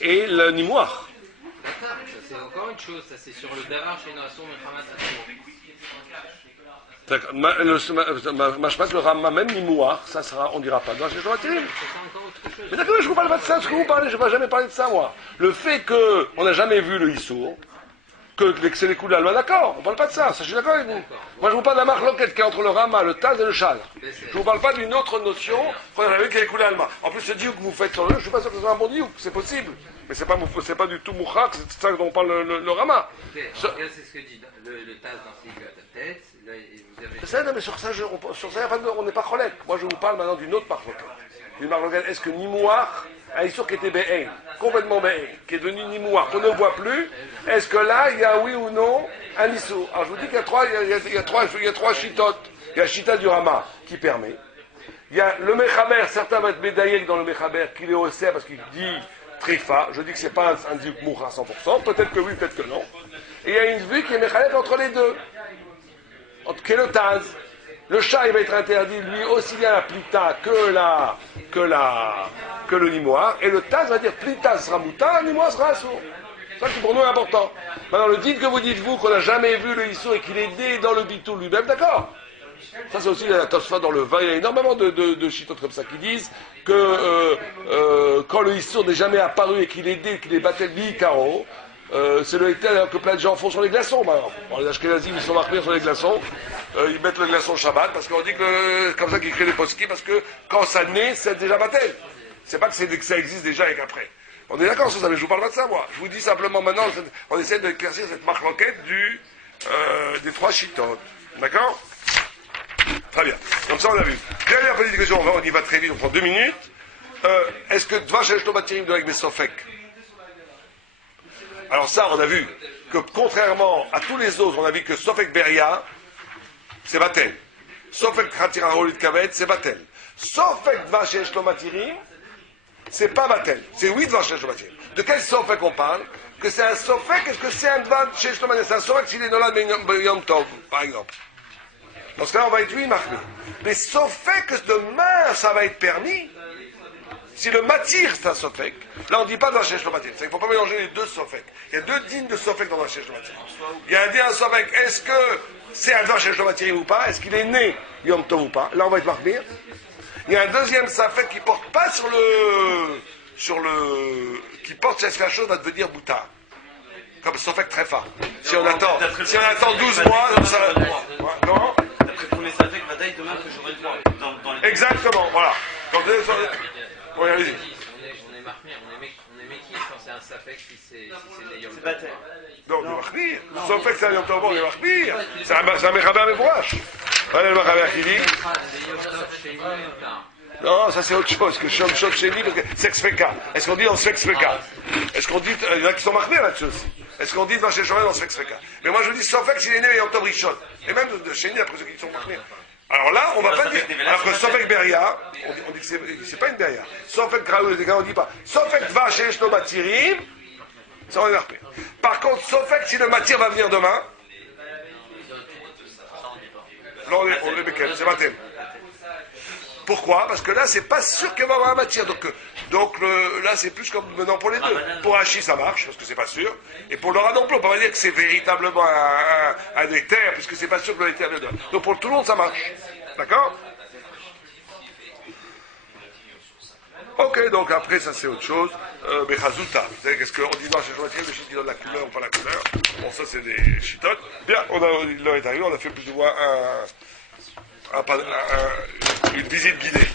et le Nimoir. D'accord, ça c'est encore une chose, ça c'est sur le Davar chez Noasson Mechamat. Le Rama, même Nimoir, ça sera, on dira pas. Non, c'est terrible. encore autre chose. Mais d'accord, je ne vous parle pas de ça, ce que vous parlez, je ne vais jamais parler de ça, moi. Le fait qu'on n'a jamais vu le Issour, que c'est les coups de la loi, d'accord, on ne parle pas de ça, je suis d'accord avec vous. Moi, je vous parle de la marloquette qui est entre le Rama, le Taz et le Chal. Je ne vous parle pas d'une autre notion, qu'on a vu qui est les coups de la loi. En plus, ce diou que vous faites sur le, je ne suis pas sûr que ce soit un bon diou, c'est possible. Mais c'est pas du tout mouchak, c'est ça dont on parle le Rama. C'est ce que dit le Taz dans ses à ta tête. Là, vous avez... Ça, non, mais sur ça, on n'est pas cholèque. Moi, je vous parle maintenant d'une autre marloquette. Une marloquette, est-ce que Nimouar, un Issour qui était Be'en, complètement Be'en, qui est devenu Nimouar, qu'on ne voit plus, est-ce que là, il y a oui ou non un Issour? Alors, je vous dis qu'il y a trois chitotes. Il y a Chita du Rama qui permet. Il y a le Mechaber, certains vont être médaillés dans le Mechaber, qu'il est au C parce qu'il dit Trifa. Je dis que c'est pas un diuk moura à 100%. Peut-être que oui, peut-être que non. Et il y a une vue qui est Mechalek entre les deux. Qui est le Taz. Le chat, il va être interdit, lui, aussi bien la plita que le nimoir. Et le Taz va dire plita sera mouta, le nimoir sera assourd. Ça, c'est pour nous important. Maintenant, le dites que vous dites, vous, qu'on n'a jamais vu le Issou et qu'il est né dans le bitou lui-même, d'accord. Ça, c'est aussi la Tosfa dans le vin. Il y a énormément de chitotes comme ça qui disent que quand le Issou n'est jamais apparu et qu'il est né, qu'il est battu de caro, c'est le Hétel que plein de gens font sur les glaçons. Les Ashkenazim, ils sont marqués sur les glaçons. Ils mettent le glaçon Shabbat parce qu'on dit que comme ça qu'ils créent les poskim parce que quand ça naît, c'est déjà battel. C'est pas que ça existe déjà et qu'après. On est d'accord sur ça, mais je vous parle pas de ça, moi. Je vous dis simplement maintenant, on essaie d'éclaircir cette marque-enquête des trois chitotes. D'accord? Très bien. Comme ça, on a vu. Dernière petite question, on y va très vite, on prend 2 minutes. Est-ce que Dvash Eshto Batirim de avec Sofek? Alors ça, on a vu que contrairement à tous les autres, on a vu que Sofek Beria, c'est Batel. Sofek Khatira Rolit Kavet, c'est Batel. Sofek Dvash Eshto Batirim, c'est pas Batel. C'est oui Dvash Eshto Batirim. De quel Sofek on parle? Que c'est un Sofek, est-ce que c'est un Dvash Eshto Batirim? C'est un Sofek s'il est Nolad Yom Tov, par exemple. Dans ce cas-là, on va être oui marqué. Mais Sofek, demain, ça va être permis. Si le matir, c'est un Sofek, là on ne dit pas dans la Shesh le matir. Il ne faut pas mélanger les deux Sofek. Il y a 2 dignes de Sofek dans la Shesh le matir. Il y a un Sofek, est-ce que c'est un Shesh le matir ou pas? Est-ce qu'il est né Yom Tov ou pas? Là on va être marqué. Il y a un deuxième Sofek qui ne porte pas qui porte sur la chose va devenir Bouta. Comme Sofek très fort. Si on attend 12 mois, ça non? D'après le premier Safek, bataille demain que j'aurai le droit. Exactement, voilà. Donc, oui, allez-y. On est marqué, on est méquille quand c'est un Safek fait si c'est Neyom C'est Tov. baptême. Non, de Machmir. Sauf que c'est un Yom Tov, on est Machmir. C'est un Mechabé Amevouach. Voilà le Mechabé qui dit. Neyom Tov chez nous, Non, ça c'est autre chose que Shom Shom Sheni, parce que Sexfeka. Est-ce qu'on dit dans Sexfeka? Est-ce qu'on dit, il y en a qui sont marqués là-dessus aussi. Est-ce qu'on dit dans chez Shomer dans Sexfeka? Mais moi je dis Sofek s'il est né Yom Tov Rishon. Et même de Sheni après ceux qui sont marqués. Alors là, on va pas dire, alors que Sofek Beria, on dit que c'est pas une Beria. Sofek Graoul, on dit pas. Sofek Va chez Eshno Batirim, ça on est marqué. Par contre, Sofek si le Matir va venir demain, là on est Bekel, c'est baptême. Pourquoi? Parce que là, c'est pas sûr qu'elle va avoir la matière. Donc là, c'est plus comme maintenant pour les deux. Pour Hachi, ça marche, parce que c'est pas sûr. Et pour Laura non plus, on peut pas dire que c'est véritablement un éther, puisque c'est pas sûr que l'éther le donne. Donc pour tout le monde, ça marche. D'accord? Ok, donc après, ça c'est autre chose. Mais Chazuta, vous savez qu'est-ce qu'on dit dans chez Joachim, le shit qui donne la couleur ou pas la couleur? Bon, ça c'est des chitotes. Bien, l'heure est arrivée, on a fait plus ou moins une visite guidée.